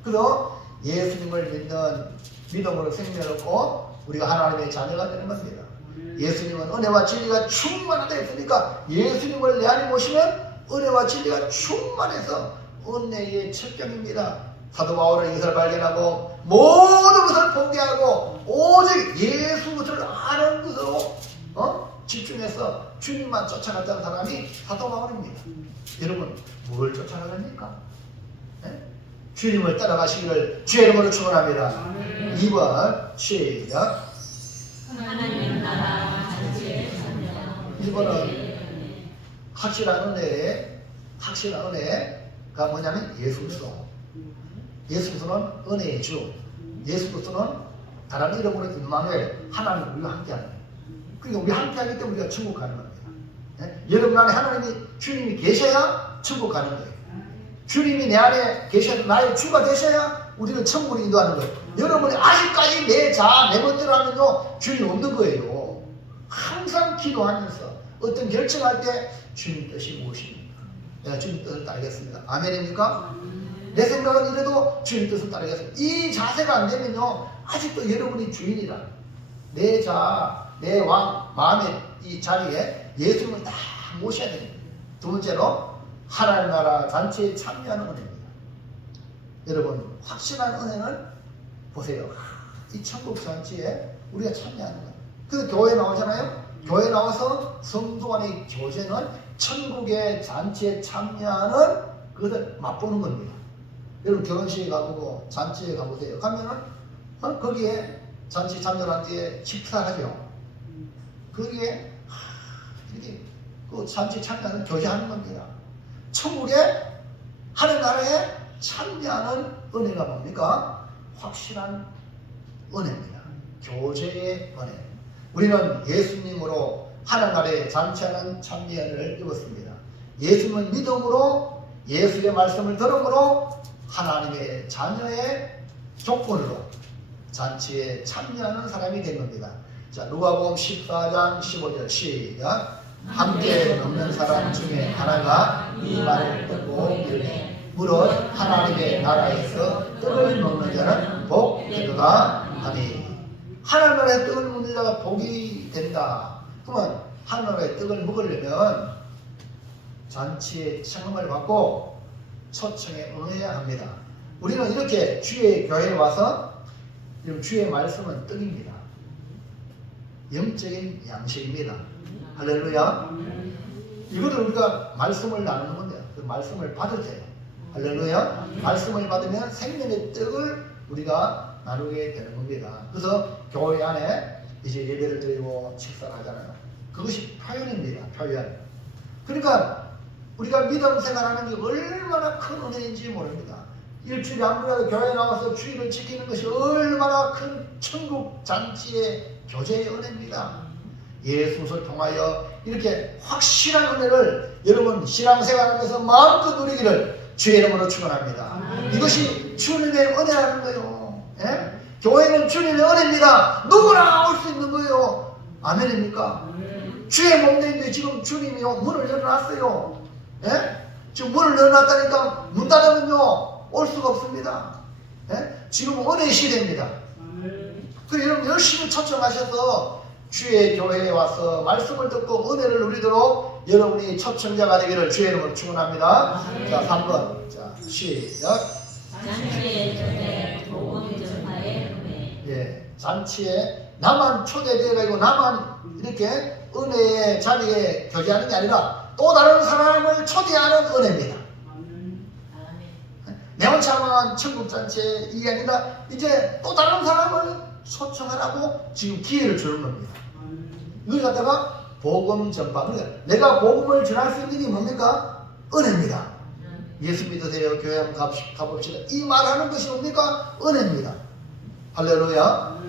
그래서 예수님을 믿는 믿음으로 생명을 얻고 우리가 하나님의 자녀가 되는 겁니다. 예수님은 은혜와 진리가 충만하다 했으니까 예수님을 내 안에 모시면 은혜와 진리가 충만해서 은혜의 첩경입니다. 사도 바울은 이것을 발견하고 모든 것을 포기하고 오직 예수 것을 아는 것으로 집중해서 주님만 쫓아갔다는 사람이 사도 바울입니다. 여러분 뭘 쫓아가랍니까? 주님을 따라가시기를 주의 이름으로 축원합니다. 2번 시작. 하나님의 나라 잔치의 참여. 1번은 확실한 은혜가 뭐냐면 예수 그리스도. 예수 그리스도는 은혜의 주. 예수 그리스도는 다른 이름으로 임마누엘 하나님 우리와 함께하는 거예요. 그러니까 우리 함께하기 때문에 우리가 천국 가는 겁니다. 여러분 안에 하나님이 주님이 계셔야 천국 가는 거예요. 주님이 내 안에 계셔서 나의 주가 되셔야 우리는 천국으로 인도하는 거예요. 여러분이 아직까지 내 멋대로 하면요 주님 없는 거예요. 항상 기도하면서 어떤 결정할 때 주님 뜻이 무엇입니까? 내가 주님 뜻을 따르겠습니다. 아멘입니까? 내 생각은 이래도 주님 뜻을 따르겠습니다. 이 자세가 안 되면요 아직도 여러분이 주인이라 내 왕 마음의 이 자리에 예수님을 다 모셔야 됩니다. 두 번째로 하나님 나라 잔치에 참여하는 은혜입니다. 여러분 확실한 은혜는 보세요. 이 천국 잔치에 우리가 참여하는 거예요. 그래서 교회 나오잖아요. 교회 나와서 성도 간의 교제는 천국의 잔치에 참여하는 그것을 맛보는 겁니다. 여러분 결혼식에 가보고 잔치에 가보세요. 가면은 거기에 잔치 참여한 뒤에 식사하죠. 거기에 이렇게 그 잔치 참여하는 교제하는 겁니다. 천국에 하늘 나라에 참여하는 은혜가 뭡니까? 확실한 은혜입니다. 교제의 은혜. 우리는 예수님으로 하늘 나라에 잔치하는 참여를 입었습니다. 예수님을 믿음으로 예수의 말씀을 들음으로 하나님의 자녀의 조건으로 잔치에 참여하는 사람이 된 겁니다. 자, 누가복음 14장 15절 시작. 함께 먹는 사람 중에 하나가 이 말을 듣고 이르되 무릇 하나님의 나라에서 떡을 먹는 자는 복되도다 하니. 하나님 나라의 떡을 먹는 자가 복이 된다. 그러면 하나님 나라의 떡을 먹으려면 잔치의 청음을 받고 초청에 응해야 합니다. 우리는 이렇게 주의 교회에 와서 주의 말씀은 떡입니다. 영적인 양식입니다. 할렐루야. 이거를 우리가 말씀을 나누는 건데요. 그 말씀을 받을 때요. 할렐루야. 말씀을 받으면 생명의 떡을 우리가 나누게 되는 겁니다. 그래서 교회 안에 이제 예배를 드리고 식사를 하잖아요. 그것이 표현입니다. 표현. 그러니까 우리가 믿음 생활하는 게 얼마나 큰 은혜인지 모릅니다. 일주일에 한 번이라도 교회에 나와서 주일을 지키는 것이 얼마나 큰 천국 잔치의 교제의 은혜입니다. 예수를 통하여 이렇게 확실한 은혜를 여러분 신앙생활하면서 마음껏 누리기를 주의 이름으로 축원합니다. 이것이 주님의 은혜라는 거예요. 예? 교회는 주님의 은혜입니다. 누구나 올 수 있는 거예요. 아멘입니까? 주의 몸되는데 지금 주님이 문을 열어놨어요. 예? 지금 문을 열어놨다니까 문 닫으면요 올 수가 없습니다. 예? 지금 은혜의 시대입니다. 그래서 여러분 열심히 초청하셔서 주의 교회에 와서 말씀을 듣고 은혜를 누리도록 여러분이 초청자가 되기를 주의 이름으로 축원합니다. 자, 3번. 자, 시작. 잔치의 초대 복음 전파의 은혜. 예, 잔치에 나만 초대되어가지고 나만 이렇게 은혜의 자리에 교제하는 게 아니라 또 다른 사람을 초대하는 은혜입니다. 내 혼자만 천국잔치에 이게 아니라 이제 또 다른 사람을 초청하라고 지금 기회를 주는 겁니다. 이걸 갖다가 복음 전파. 그러니까 내가 복음을 전할 수 있는 게 뭡니까? 은혜입니다. 예수 믿으세요. 교회 한번 가봅시다. 이 말하는 것이 뭡니까? 은혜입니다. 할렐루야.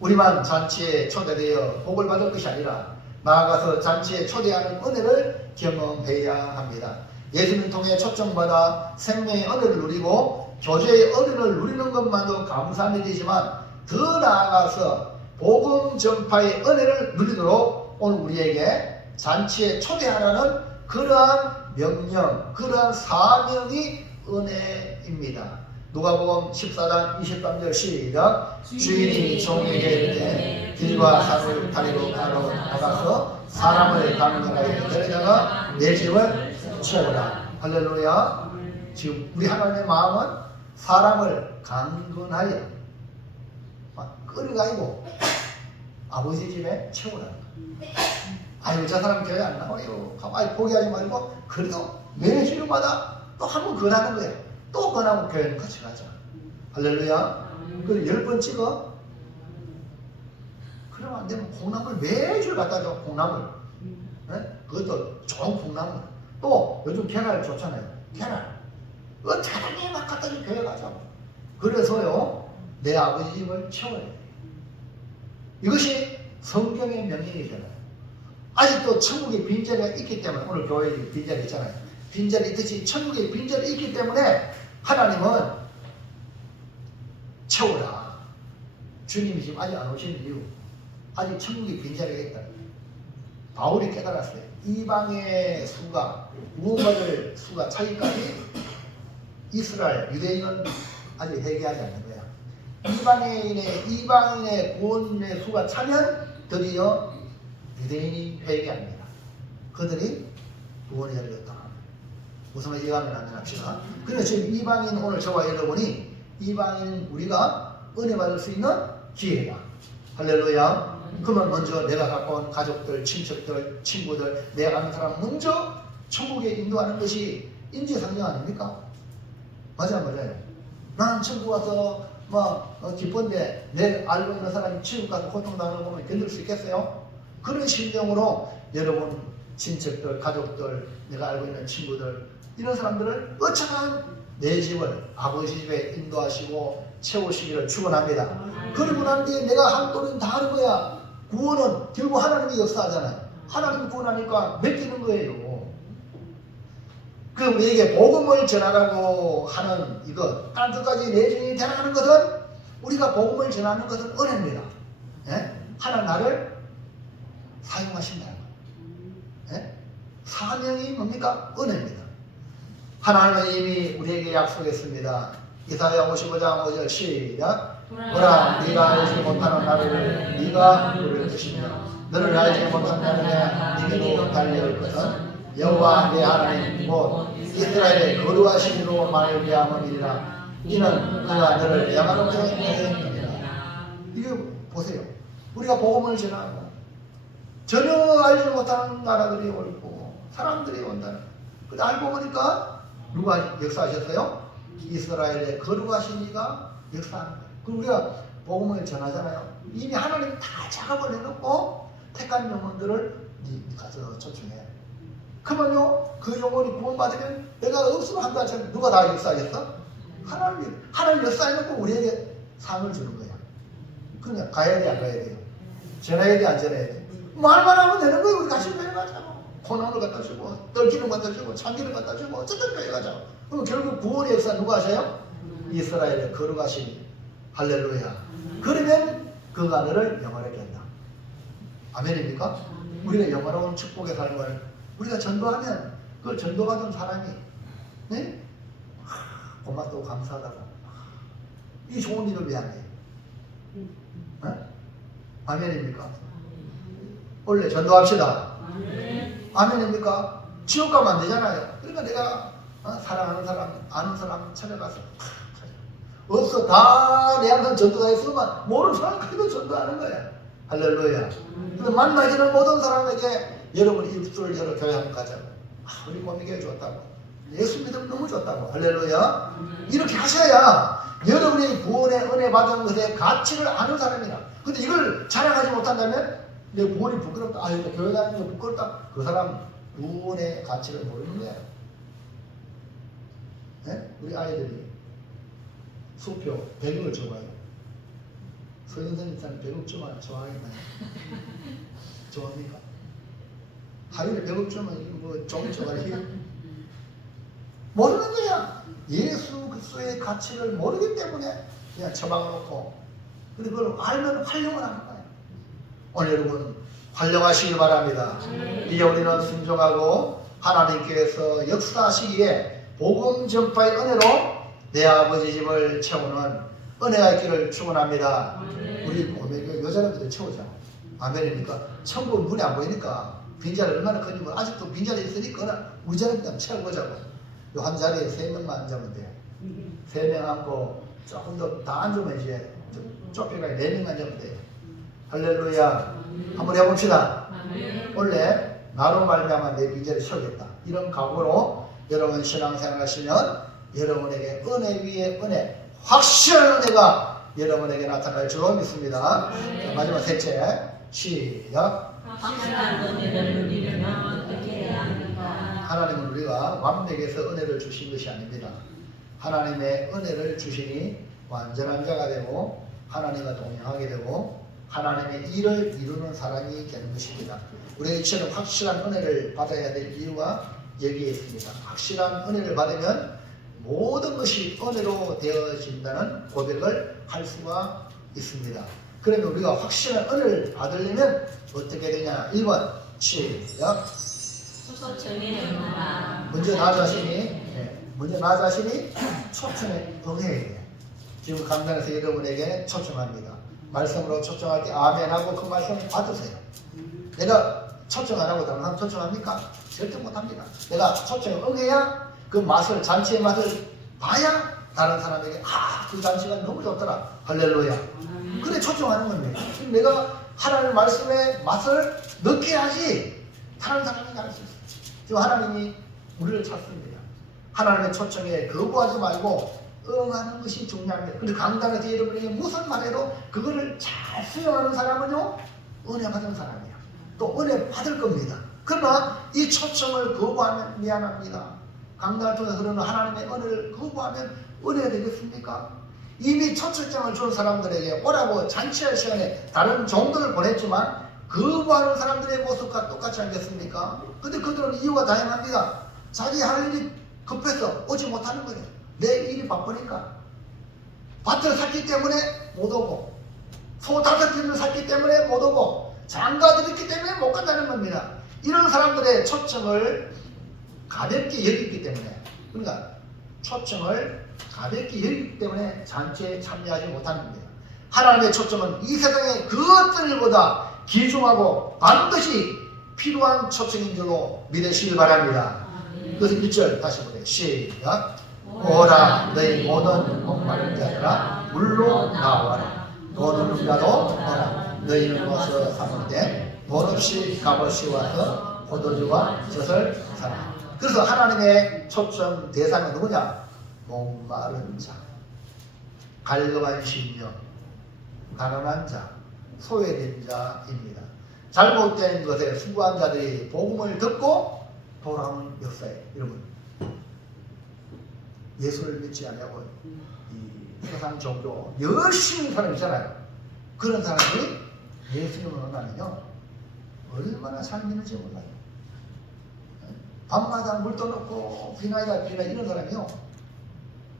우리만 잔치에 초대되어 복을 받을 것이 아니라 나아가서 잔치에 초대하는 은혜를 경험해야 합니다. 예수님 통해 초청받아 생명의 은혜를 누리고 교제의 은혜를 누리는 것만도 감사한 일이지만 더 나아가서 복음 전파의 은혜를 누리도록 오늘 우리에게 잔치에 초대하라는 그러한 명령, 그러한 사명이 은혜입니다. 누가복음 14장 23절 시작. 주인이 종에게 이르되 길과 산을 다리로 가로 나가서 사람을 강건하게 데려다가 내 집을 채우라. 할렐루야. 지금 우리 하나님의 마음은 사람을 강건하여 끌어가지고 아버지 집에 채우라는 거예요. 아유 저 사람 교회 안 나와요. 가만히 포기하지 말고 그래도 매주마다 또 한 번 권하는 거예요. 또 권하고 교회는 같이 가자. 할렐루야. 그걸 10번 찍어. 그러면 안 되면 콩나물 매주 갖다 줘. 콩나물. 네? 그것도 좋은 콩나물. 또 요즘 계란 좋잖아요. 계란. 그 계란에 막 갖다 줘. 교회 가자고. 그래서요 내 아버지 집을 채워야 돼. 이것이 성경의 명령이잖아요. 아직도 천국에 빈자리가 있기 때문에 오늘 교회에 빈자리 있잖아요. 빈자리 있듯이 천국에 빈자리 있기 때문에 하나님은 채우라. 주님이 지금 아직 안 오시는 이유 아직 천국에 빈자리가 있다. 바울이 깨달았어요. 이방의 수가 구원받을 수가 차기까지 이스라엘 유대인은 아직 회개하지 않는 거야. 이방인의 구원의 수가 차면 드디어 유대인이 회개합니다. 그들이 구원의 자리를 얻다. 무슨 말인지 이해하면 안 합시다. 그래서 지금 이방인 오늘 저와 여러분이 이방인 우리가 은혜 받을 수 있는 기회다. 할렐루야. 그러면 먼저 내가 갖고 온 가족들, 친척들, 친구들, 내가 아는 사람 먼저 천국에 인도하는 것이 인지상정 아닙니까? 맞아요. 나는 천국 와서 기쁜데 내 알고 있는 사람이 천국 가서 고통당하는 거 보면 견딜 수 있겠어요? 그런 심정으로 여러분 친척들, 가족들, 내가 알고 있는 친구들 이런 사람들을 어쩌면 내 집을 아버지 집에 인도하시고 채우시기를 축원합니다. 그리고 난 뒤에 내가 한 돈은 다 하는 거야. 구원은 결국 하나님이 역사하잖아요. 하나님 구원하니까 맡기는 거예요. 그 우리에게 복음을 전하라고 하는 이것, 딴 것까지 내중이 되는 것은 우리가 복음을 전하는 것은 은혜입니다. 예? 하나님 나를 사용하신다는 것. 예? 사명이 뭡니까? 은혜입니다. 하나님은 이미 우리에게 약속했습니다. 이사야 55장 5절 시작. 보라 네가 알지 못하는 나를 네가 부를 것이며 너를 알지 못한 나를 네게로 달려올 것은 여호와 내 하나님 곧 이스라엘의 거룩하신 이로 말미암음이니라. 이는 그가 너를 영화롭게 하였느니라. 이거 보세요. 우리가 복음을 전하고 전혀 알지 못하는 나라들이 오고 사람들이 온다. 근데 알고 보니까 누가 역사하셨어요? 이스라엘의 거룩하신 이가 역사하는 거예요. 그리고 우리가 복음을 전하잖아요. 이미 하나님이 다 작업을 해놓고 택한 영혼들을 가서 초청해. 그러면요, 그 영혼이 구원받으면 내가 없으면 한다 하면 누가 다 역사하겠어? 하나님 역사해놓고 우리에게 상을 주는 거야. 그냥 가야 돼, 안 가야 돼요? 전해야 돼, 안 전해야 돼? 말만 하면 되는 거예요. 우리 같이 교회 가자고. 콩나물 갖다 주고, 떨기름 갖다 주고, 참기름 갖다 주고, 어쨌든 교회 가자고. 그럼 결국 구원의 역사 누가 하셔요? 이스라엘에 걸어가신 할렐루야. 그러면 그 하늘을 영원하게 한다. 아멘입니까? 우리가 영원한 축복의 삶을 우리가 전도하면 그걸 전도받은 사람이 네? 고맙다고 감사하다고 이 좋은 일을 왜 안 해요? 네? 아멘입니까? 원래 전도합시다. 아멘입니까? 지옥 가면 안 되잖아요. 그러니까 내가 사랑하는 사람, 아는 사람 찾아가서 없어. 다 내 항상 전도다 했으면 모르는 사람까지도 전도하는 거야. 할렐루야. 근데 만나지는 모든 사람에게 여러분이 입술을 열어 교회 한번 가자고. 우리 몸에게 좋다고. 예수 믿으면 너무 좋다고. 할렐루야. 이렇게 하셔야 여러분이 구원의 은혜 받은 것의 가치를 아는 사람이라. 근데 이걸 자랑하지 못한다면 내 구원이 부끄럽다. 나 교회 다니는 게 부끄럽다. 그 사람 구원의 가치를 모르는 거야. 네? 우리 아이들이 수표 100억을 줘봐요. 서인선님한테 100억 주면 좋아하겠나요? 좋아합니까? 하루에 100억 주면 뭐 좀 좋아해. 모르는 거야. 예수 그리스도의 가치를 모르기 때문에 그냥 처박아놓고 근데 그걸 알면 활용을 하는 거예요. 오늘 여러분 활용하시기 바랍니다. 이제 우리는 순종하고 하나님께서 역사하시기에 복음 전파의 은혜로 내 아버지 집을 채우는 은혜가 있기를 축원합니다. 우리 몸에 여자분들 채우자. 아멘입니까? 천국 눈에 안 보이니까 빈자리 얼마나 큰지 뭐 아직도 빈자리 있으니까 우리 자리 그냥 채워보자고. 요 한 자리에 3명만 앉으면 돼요. 3명 앉고 조금 더 다 앉으면 이제 좁혀가 4명만 앉으면 돼요. 할렐루야. 한번 해봅시다. 원래 나로 말미암아 내 빈자리 채우겠다. 이런 각오로 여러분 신앙생활 하시면 여러분에게 은혜 위에 은혜, 확실한 은혜가 여러분에게 나타날 줄 믿습니다. 자, 마지막 셋째 시작. 확실한 은혜를 누리려면 어떻게 해야 합니까? 하나님은 우리가 완벽해서 은혜를 주신 것이 아닙니다. 하나님의 은혜를 주시니 완전한 자가 되고 하나님과 동행하게 되고 하나님의 일을 이루는 사람이 되는 것입니다. 우리가 이처럼 확실한 은혜를 받아야 될 이유가 여기에 있습니다. 확실한 은혜를 받으면 모든 것이 은혜로 되어진다는 고백을 할 수가 있습니다. 그러면 우리가 확실한 은혜를 받으려면 어떻게 되냐? 1번 시작. 초청에 응하라. 먼저 나 자신이 초청에 응해야 돼요. 지금 강단에서 여러분에게 초청합니다. 말씀으로 초청할 때 아멘하고 그 말씀을 받으세요. 내가 초청 안 하고 다른 사람 초청합니까? 절대 못합니다. 내가 초청에 응해야 그 맛을, 잔치의 맛을 봐야 다른 사람에게 그 잔치가 너무 좋더라. 할렐루야. 그래 초청하는 겁니다. 내가 하나님 말씀의 맛을 느껴야지 다른 사람이 가르칠 수 있어요. 지금 하나님이 우리를 찾습니다. 하나님의 초청에 거부하지 말고 응하는 것이 중요합니다. 근데 강단에서 여러분에게 무슨 말해도 그거를 잘 수용하는 사람은요 은혜 받은 사람이야. 또 은혜 받을 겁니다. 그러나 이 초청을 거부하면 미안합니다. 강단을 통해서 흐르는 하나님의 은혜를 거부하면 은혜가 되겠습니까? 이미 초청장을 준 사람들에게 오라고 잔치할 시간에 다른 종들을 보냈지만 거부하는 사람들의 모습과 똑같지 않겠습니까? 근데 그들은 이유가 다양합니다. 자기 할 일이 급해서 오지 못하는 거예요. 내 일이 바쁘니까. 밭을 샀기 때문에 못 오고 소 5개를 샀기 때문에 못 오고 장가들이 있기 때문에 못 간다는 겁니다. 이런 사람들의 초청을 가볍게 여기기 때문에 그러니까 초청을 가볍게 여기기 때문에 잔치에 참여하지 못하는 겁니다. 하나님의 초청은 이 세상의 그것들보다 귀중하고 반드시 필요한 초청인 줄로 믿으시길 바랍니다. 그래서 1절 다시 보세요. 시작. 오라 너희 모든 목마른 자들아 물로 나와라. 돈 없는 자도 오라. 너희는 와서 사는데 돈 없이 값없이 와서 포도주와 젖을 사라. 그래서 하나님의 초청 대상은 누구냐? 목마른 자. 갈급한 심령, 가난한 자, 소외된 자입니다. 잘못된 것에 수고한 자들이 복음을 듣고 돌아오는 역사에 여러분 예수를 믿지 않냐고 이 세상 종교 열심히 사람 있잖아요. 그런 사람이 예수님을 만나면요 얼마나 잘 믿는지 몰라요. 밤마다 물 떠놓고 비나이다 비나 이런 사람이요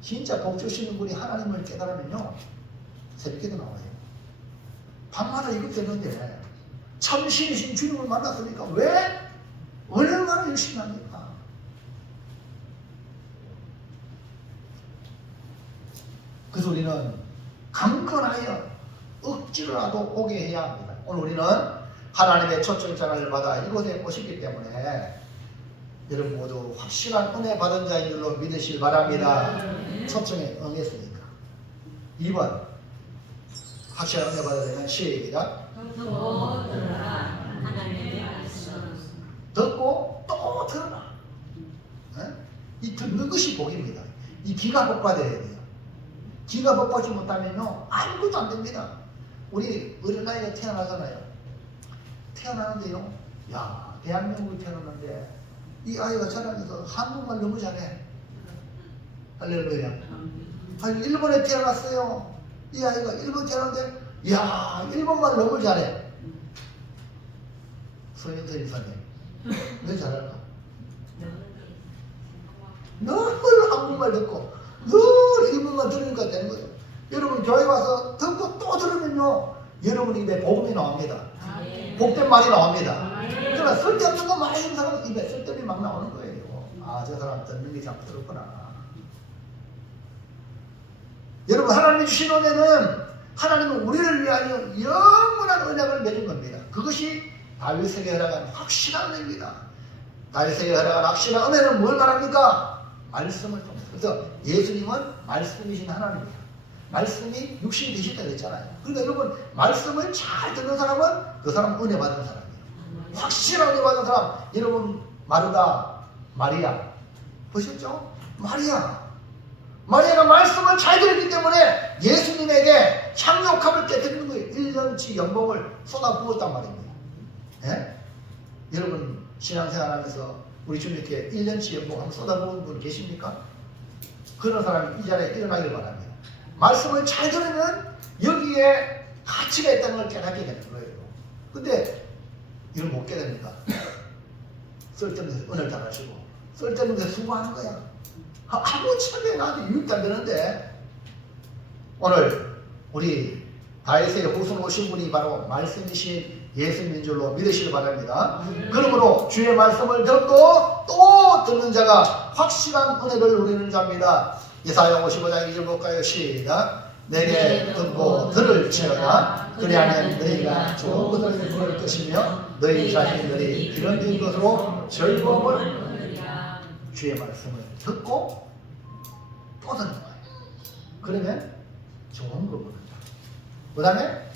진짜 복 주시는 분이 하나님을 깨달으면요 새벽에도 나와요. 밤마다 이것 되는데 참신이신 주님을 만났으니까 왜 얼마나 열심히 합니까? 그래서 우리는 강건하여 억지로라도 오게 해야 합니다. 오늘 우리는 하나님의 초청장을 받아 이곳에 오셨기 때문에 여러분 모두 확실한 은혜 받은 자인 줄로 믿으시기 바랍니다. 초청에 응했으니까. 2번 확실한 은혜 받으려면 시작. 듣고 들으라. 하나님의 말씀. 듣고 또 들어라. 이 듣는 것이 복입니다. 이 귀가 복받아야 돼요. 귀가 복받지 못하면요 아무것도 안 됩니다. 우리 어린아이가 태어나잖아요. 태어나는데요 야 대한민국에 태어났는데 이 아이가 자라면서 한국말 너무 잘해. 할렐루야. 아니 일본에 태어났어요. 이 아이가 일본 태어났는데 야 일본말 너무 잘해. 소윤서 이사님 왜 잘할까? 늘 한국말 듣고 늘 일본말 들으니까 되는 거예요. 여러분 교회 와서 듣고 또 들으면요 여러분 입에 복음이 나옵니다. 복된 말이 나옵니다. 그러나 쓸데없는 거 많이 듣는 사람은 입에 쓸데없이 막 나오는 거예요. 아 저 사람 듣는 게 잘못 들었구나. 여러분 하나님이 주신 은혜는 하나님은 우리를 위하여 영원한 언약을 맺은 겁니다. 그것이 다윗에게 허락한 확실한 은혜입니다. 다윗에게 허락한 확실한 은혜는 뭘 말합니까? 말씀을 통해서. 그래서 예수님은 말씀이신 하나님이에요. 말씀이 육신이 되셨다고 했잖아요. 그러니까 여러분 말씀을 잘 듣는 사람은 그 사람은 은혜 받은 사람이에요. 확실한 은혜 받은 사람. 여러분 마르다, 마리아 보셨죠? 마리아가 말씀을 잘 들었기 때문에 예수님에게 향유값을 깨뜨리는 거예요. 1년치 연봉을 쏟아부었단 말입니다. 예? 여러분 신앙생활하면서 우리 주님께 1년치 연봉 한번 쏟아부은 분 계십니까? 그런 사람이 이 자리에 일어나길 바랍니다. 말씀을 잘 들으면 여기에 가치가 있다는 걸 깨닫게 되는 거예요. 근데 이걸 못 깨닫니까? 쓸데없는 데서 은혜를 당하시고 쓸데없는 데서 수고하는 거야. 아무 참에 나한테 유익도 안 되는데. 오늘 우리 다윗의 후손 오신 분이 바로 말씀이신 예수님인 줄로 믿으시기 바랍니다. 그러므로 주의 말씀을 듣고 또 듣는 자가 확실한 은혜를 누리는 자입니다. 이사야 55장 2절 볼까요? 시작. 내게 듣고 들을지어다. 그리하면 너희가 좋은 것을 들을 것이며 너희 자신들이 기름진 것으로 즐거움을 얻으리라. 주의 말씀을 듣고 또 듣는 거예요. 그러면 좋은 걸 얻는다. 그 다음에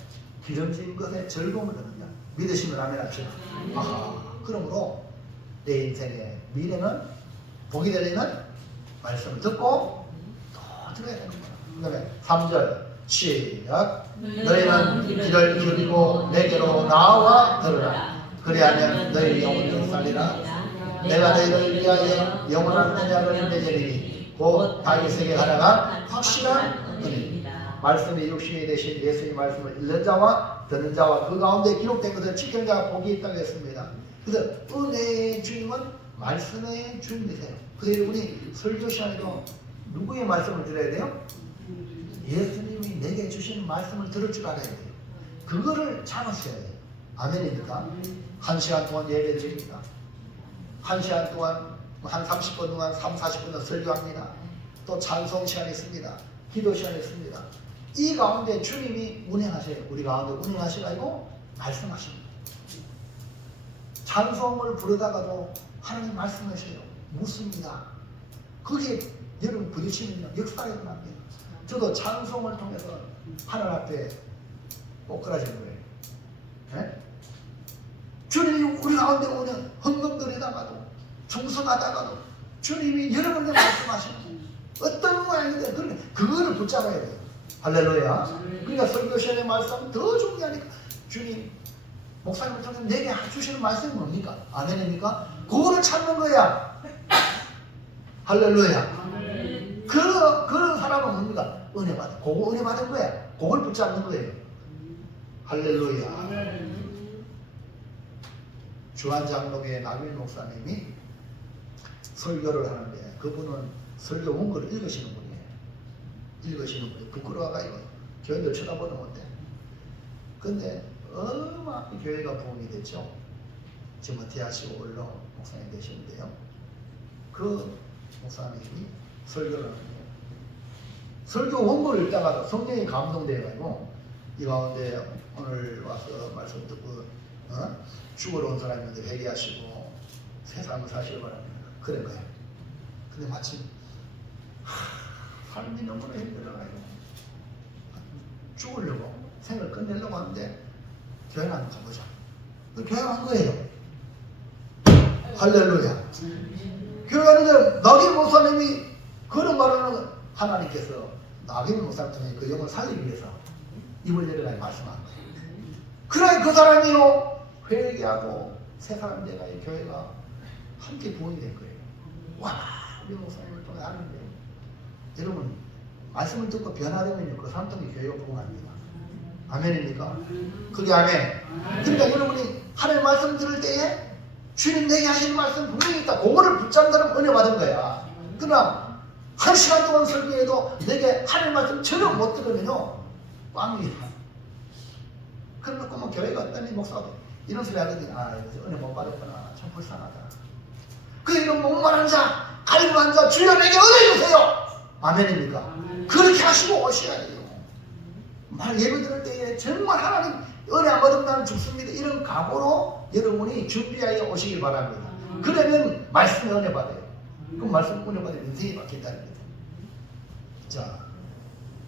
기름진 것에 즐거움을 얻는다. 믿으시면 아멘 합시다. 그러므로 내 인생의 미래는 복이 되려면 말씀을 듣고 또 들어야 되는 거야. 그 다음에 3절 시작. 너희는 귀를 기울이고 내게로 나와 들으라. 그리하면 너희 영혼이 살리라. 내가 너희를 위하여 영원한 언약을 맺으리니 곧 다윗에게 허락한 확실한 은혜입니다. 말씀이 육신이 되신 예수의 말씀을 읽는 자와 듣는 자와 그 가운데 기록된 것을 지키는 자가 복이 있다고 했습니다. 그래서 은혜의 주님은 말씀의 주님이세요. 그래서 여러분이 설교 시간에도 누구의 말씀을 들어야 돼요? 예수님이 내게 주신 말씀을 들을 줄 알아야 돼요. 그거를 잡으셔야 돼요. 아멘입니까? 1시간 동안 예배를 드립니다. 1시간 동안 한 30분 동안 40분 설교합니다. 또 찬송 시간이 있습니다. 기도 시간이 있습니다. 이 가운데 주님이 운행하셔요. 우리 가운데 운행하시라고 말씀하십니다. 찬송을 부르다가도 하나님 말씀하셔요. 묻습니다. 그게 여러분 부딪히면요 역사가 일어납니다. 저도 찬송을 통해서 하늘 앞에 꼬꾸라지는 거예요. 네? 주님이 우리 가운데 오는 헌금거리다가도 중성하다가도 주님이 여러분에게 말씀하시는 어떤 모양이든 그거를 붙잡아야 돼요. 할렐루야. 그러니까 설교 시간의 말씀 더 중요하니까 주님 목사님을 통해 내게 주시는 말씀이 뭡니까? 아멘입니까? 그거를 찾는 거야. 할렐루야. 그런 사람은 뭡니까? 은혜 받아. 그거 은혜 받은 거야. 그걸 붙잡는 거예요. 할렐루야. 주한장로교의 나균 목사님이 설교를 하는데 그분은 설교 원고를 읽으시는 분이에요. 읽으시는 분이 부끄러워가지고 교인들 쳐다보는 건데. 근데 어마어마하게 교회가 부흥이 됐죠. 지모티아시 올로 목사님 되시는데요. 그 목사님이 설교를 하는데 설교 원고를 읽다가 성령이 감동돼가지고 이 가운데 오늘 와서 말씀 듣고 죽으러 온 사람인데 회개하시고 세상을 사시길 바랍니다. 그런 거예요. 근데 마침 삶이 너무나 힘들어가지고 죽으려고 생을 끝내려고 하는데 교회 한번 가보자. 교회 간 거예요. 할렐루야. 교회 가는데 나균 목사님이 그런 말하는 하나님께서 나균 목사님 통해 그 영을 살리기 위해서 입을 열어가지고 말씀한 거예요. 그러니 그 사람이요 회개하고 새 사람 돼가 이 교회가 함께 부흥이 된 거예요. 와, 우리 목사님을 통해 하는데 여러분 말씀을 듣고 변화되면요 그 사람 통해 교회가 부흥합니다. 아멘입니까? 그게 아멘. 그러니까 여러분이 하나님의 말씀 들을 때에 주님 내게 하시는 말씀 분명히 있다. 그거를 붙잡는 사람 은혜 받은 거야. 그러나 1시간 동안 설교해도 내게 하나님의 말씀 전혀 못 들으면요 꽝이야. 그러면 뭐 교회가 어떤 목사가 이런 소리 하거든요. 아, 은혜 못 받았구나. 참 불쌍하다. 그 이런 목마른 자, 갈구한 자, 주여 내게 은혜 주세요. 아멘입니까? 그렇게 하시고 오셔야 돼요. 말 예배 들을 때에 정말 하나님 은혜 안 받으면 나는 죽습니다. 이런 각오로 여러분이 준비하여 오시길 바랍니다. 그러면 말씀에 은혜 받아요. 그럼 말씀 은혜 받으면 인생이 바뀐다는 거예요. 자,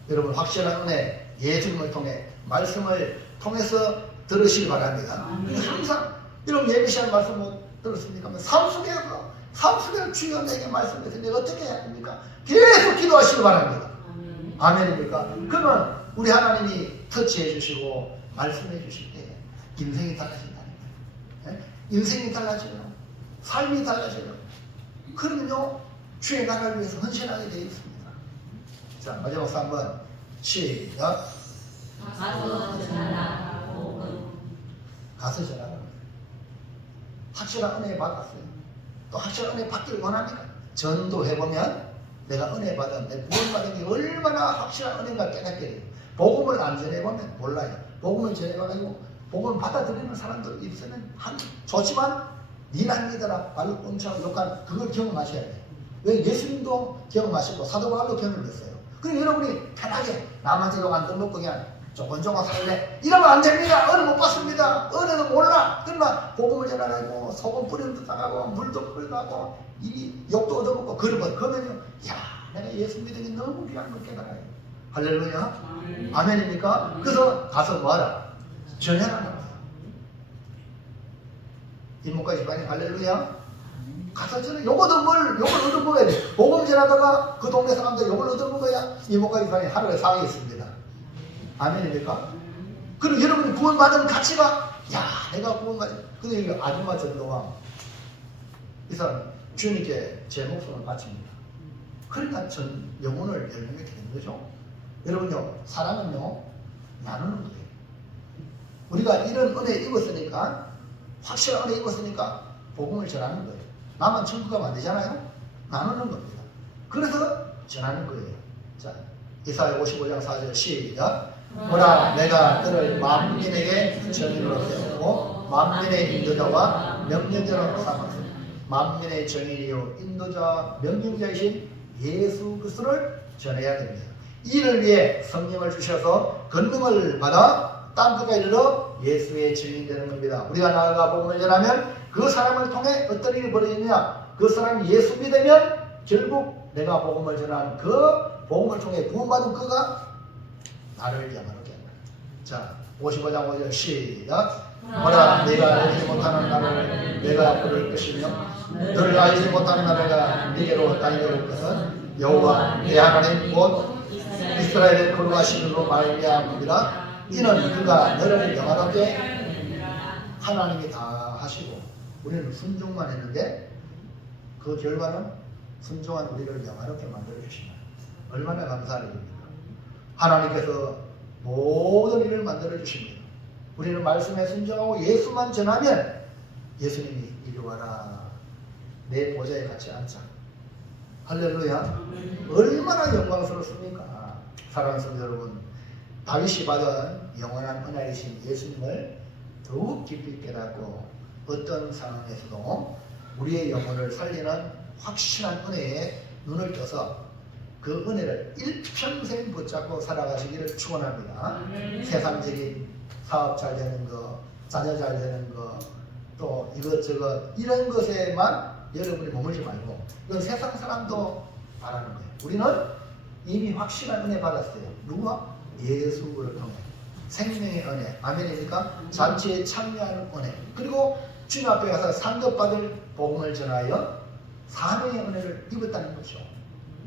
여러분 확실한 은혜 예수님을 통해 말씀을 통해서 들으시기 바랍니다. 항상 여러분 예배 시간 말씀 못 들었습니까? 삶 속에서 주여 내게 말씀해서 내가 어떻게 해야 됩니까? 계속 기도하시기 바랍니다. 아멘입니까? 그러면 우리 하나님이 터치해 주시고 말씀해 주실 때 인생이 달라진다는 거예요. 인생이 달라져요. 삶이 달라져요. 그러면요 주의 나라를 위해서 헌신하게 되어 있습니다. 자, 마지막 3번 시작. 가서 전하라. 가서 전하라. 확실한 은혜 받았어요. 또 확실한 은혜 받기를 원합니다. 전도해보면 내가 은혜 받은, 내 구원받은 게 얼마나 확실한 은혜인가 깨닫게 돼요. 복음을 안 전해보면 몰라요. 복음을 전해봐가지고 복음을 받아들이는 사람도 있으면 좋지만 니나 믿어라 발로 뻥차고 욕한 그걸 경험하셔야 돼요. 왜 예수님도 경험하시고 사도 바울도 경험을 했어요. 그럼 여러분이 편하게 남한테 욕 안 떠먹고 그냥 조곤조곤 살래 이러면 안 됩니다. 은혜 못 받습니다. 은혜는 몰라. 그러나 복음을 전하고 소금 뿌림도 당하고 물도 뿌리고 이 욕도 얻어먹고 그러면요 야 내가 예수 믿는 게 너무 귀한 걸 깨달아요. 할렐루야. 아멘입니까? 그래서 가서 뭐하라? 전해라. 이목까지 많이 할렐루야. 가서 전해. 욕을 얻어먹어야 돼. 복음 전하다가 그 동네 사람들 욕을 얻어먹어야 이목까지 많이 하루에 상이 있습니다. 아멘입니까? 그리고 여러분이 구원받은 가치가 야 내가 구원받은 근데 이 아줌마 전도왕 이 사람 주님께 제 목숨을 바칩니다. 그러니까 전 영혼을 열매게 되는 거죠. 여러분요 사랑은요 나누는 거예요. 우리가 이런 은혜 입었으니까 확실한 은혜 입었으니까 복음을 전하는 거예요. 나만 천국 가면 안 되잖아요. 나누는 겁니다. 그래서 전하는 거예요. 자 이사야 55장 4절 시작. 보라 내가 그를 만민에게 정인으로 세우고 만민의 인도자와 명령자로 삼았으니 만민의 정인이요 인도자와 명령자이신 예수 그리스도를 전해야 됩니다. 이를 위해 성령을 주셔서 권능을 받아 땅끝까지 이르러 예수의 증인이 되는 겁니다. 우리가 나아가 복음을 전하면 그 사람을 통해 어떤 일이 벌어지느냐 그 사람이 예수 믿으면 결국 내가 복음을 전한 그 복음을 통해 구원받은 그가 나를 야만하게 한다. 자 55장 5절 시작. 보라 내가 알지 못하는 나를 내가 부를 것이며 너를 알지 못하는 나라가 네게로 달려올 것은 여호와 내 하나님 곧 이스라엘의 거룩하심으로 말미암으리라. 이는 그가 너를 영화롭게 하나님이 다 하시고 우리는 순종만 했는데 그 결과는 순종한 우리를 영화롭게 만들어 주시면 얼마나 감사한 일입니까? 하나님께서 모든 일을 만들어 주십니다. 우리는 말씀에 순종하고 예수만 전하면 예수님이 이리 와라, 내 보좌에 같이 앉자. 할렐루야. 얼마나 영광스럽습니까? 사랑하는 성도 여러분, 다윗이 받은 영원한 은혜이신 예수님을 더욱 깊이 깨닫고 어떤 상황에서도 우리의 영혼을 살리는 확실한 은혜에 눈을 떠서 그 은혜를 일평생 붙잡고 살아가시기를 축원합니다. 세상적인 사업 잘 되는 거, 자녀 잘 되는 거, 또 이것저것 이런 것에만 여러분이 머물지 말고 이건 세상 사람도 바라는 거예요. 우리는 이미 확실한 은혜 받았어요. 누가? 예수를 통해 생명의 은혜, 아멘입니까? 잔치에 참여하는 은혜, 그리고 주님 앞에 가서 상급받을 복음을 전하여 사명의 은혜를 입었다는 거죠.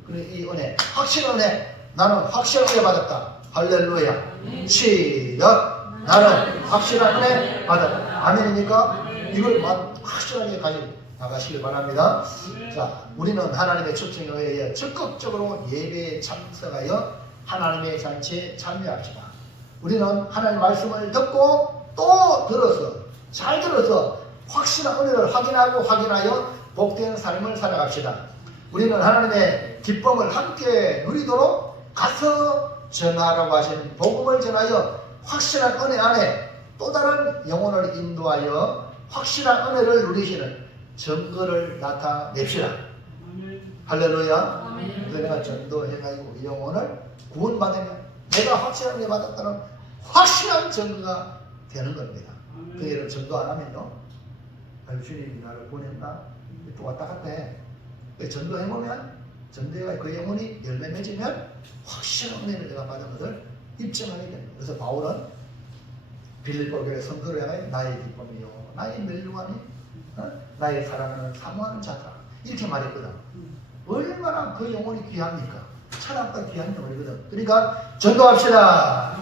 그리고 이 은혜, 확실한 은혜, 나는 확실한 은혜 받았다. 할렐루야. 시작. 나는 확실한 은혜 받았다. 아멘입니까? 이걸 확실하게 가지고 나가시길 바랍니다. 자, 우리는 하나님의 초청에 의해 적극적으로 예배에 참석하여 하나님의 잔치에 참여합시다. 우리는 하나님의 말씀을 듣고 또 들어서, 잘 들어서 확실한 은혜를 확인하여 복된 삶을 살아갑시다. 우리는 하나님의 기쁨을 함께 누리도록 가서 전하라고 하시는 복음을 전하여 확실한 은혜 안에 또 다른 영혼을 인도하여 확실한 은혜를 누리시는 증거를 나타냅시다. 할렐루야. 그래서 내가 전도해가지고 이 영혼을 구원받으면 내가 확실한 은혜 받았다는 확실한 증거가 되는 겁니다. 그 예를 전도 안 하면요, 주님이 나를 구원했나? 또 왔다 갔다 해. 전도해보면, 전도가 그 영혼이 열매 맺으면 확실한 은혜를 내가 받은 것을 입증하게 됩니다. 그래서 바울은 빌립보 교회 성도를 향하여 나의 기쁨이요, 나의 멸류관이, 나의 사랑하는 사모하는 자다, 이렇게 말했거든. 얼마나 그 영혼이 귀합니까? 천하보다 귀한 영혼이거든. 그러니까 전도합시다.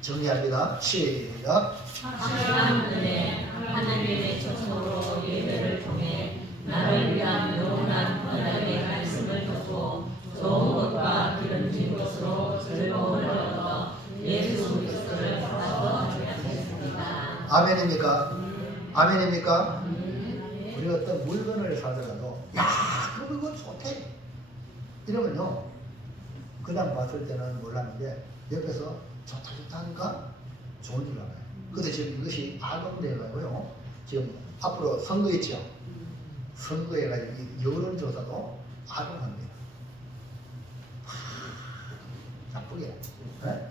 정리합니다. 시작. 확실한 은혜, 하나님의 초청으로 예배를 통해 나를 위한 영원한 언약의 말씀을 듣고 좋은 것과 기름진 것으로 즐거움을 얻어 예수 그리스도를 받아 주였습니다. 아멘입니까? 아멘입니까? 우리가 어떤 물건을 사더라도 야, 그 물건 좋대 이러면요, 그냥 봤을 때는 몰랐는데 옆에서 좋다 하니까 좋은 줄 알아요. 근데 지금 이것이 악용되어가고요, 지금 앞으로 선거 있죠? 선거해가지고 여론조사도 악용합니다. 나쁘게. 네?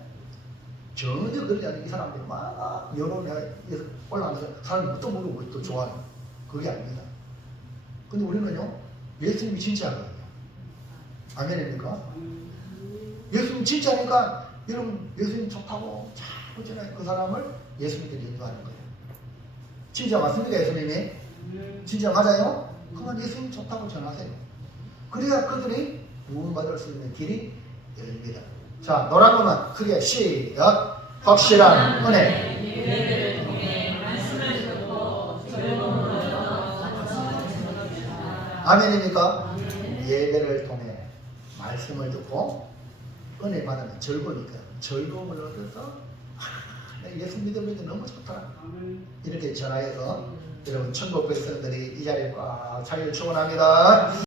전혀 그러지 않은 이 사람들이 막 여론에 올라가면서 사람이 어떤 걸 또 좋아하는, 그게 아닙니다. 근데 우리는요, 예수님이 진짜거든요. 아멘입니까? 예수님 진짜니까 여러분 예수님 좋다고 자꾸 전해 그 사람을 예수님께 인도하는 거예요. 진짜 맞습니까? 예수님이? 진짜 맞아요? 그러면 예수님 좋다고 전하세요. 그래야 그들이 구원받을 수 있는 길이 열립니다. 자, 노란 거는 크게 시작. 확실한 은혜. 예배를 통해 말씀을 듣고 즐거움을 얻어 아멘입니까? 예배를 통해 말씀을 듣고 은혜 받으면 즐거우니까 즐거움을 얻어서 예수 믿으면 너무 좋더라, 이렇게 전하여서 여러분 천국 백성들이 이 자리에 꽉 차기를 축원합니다.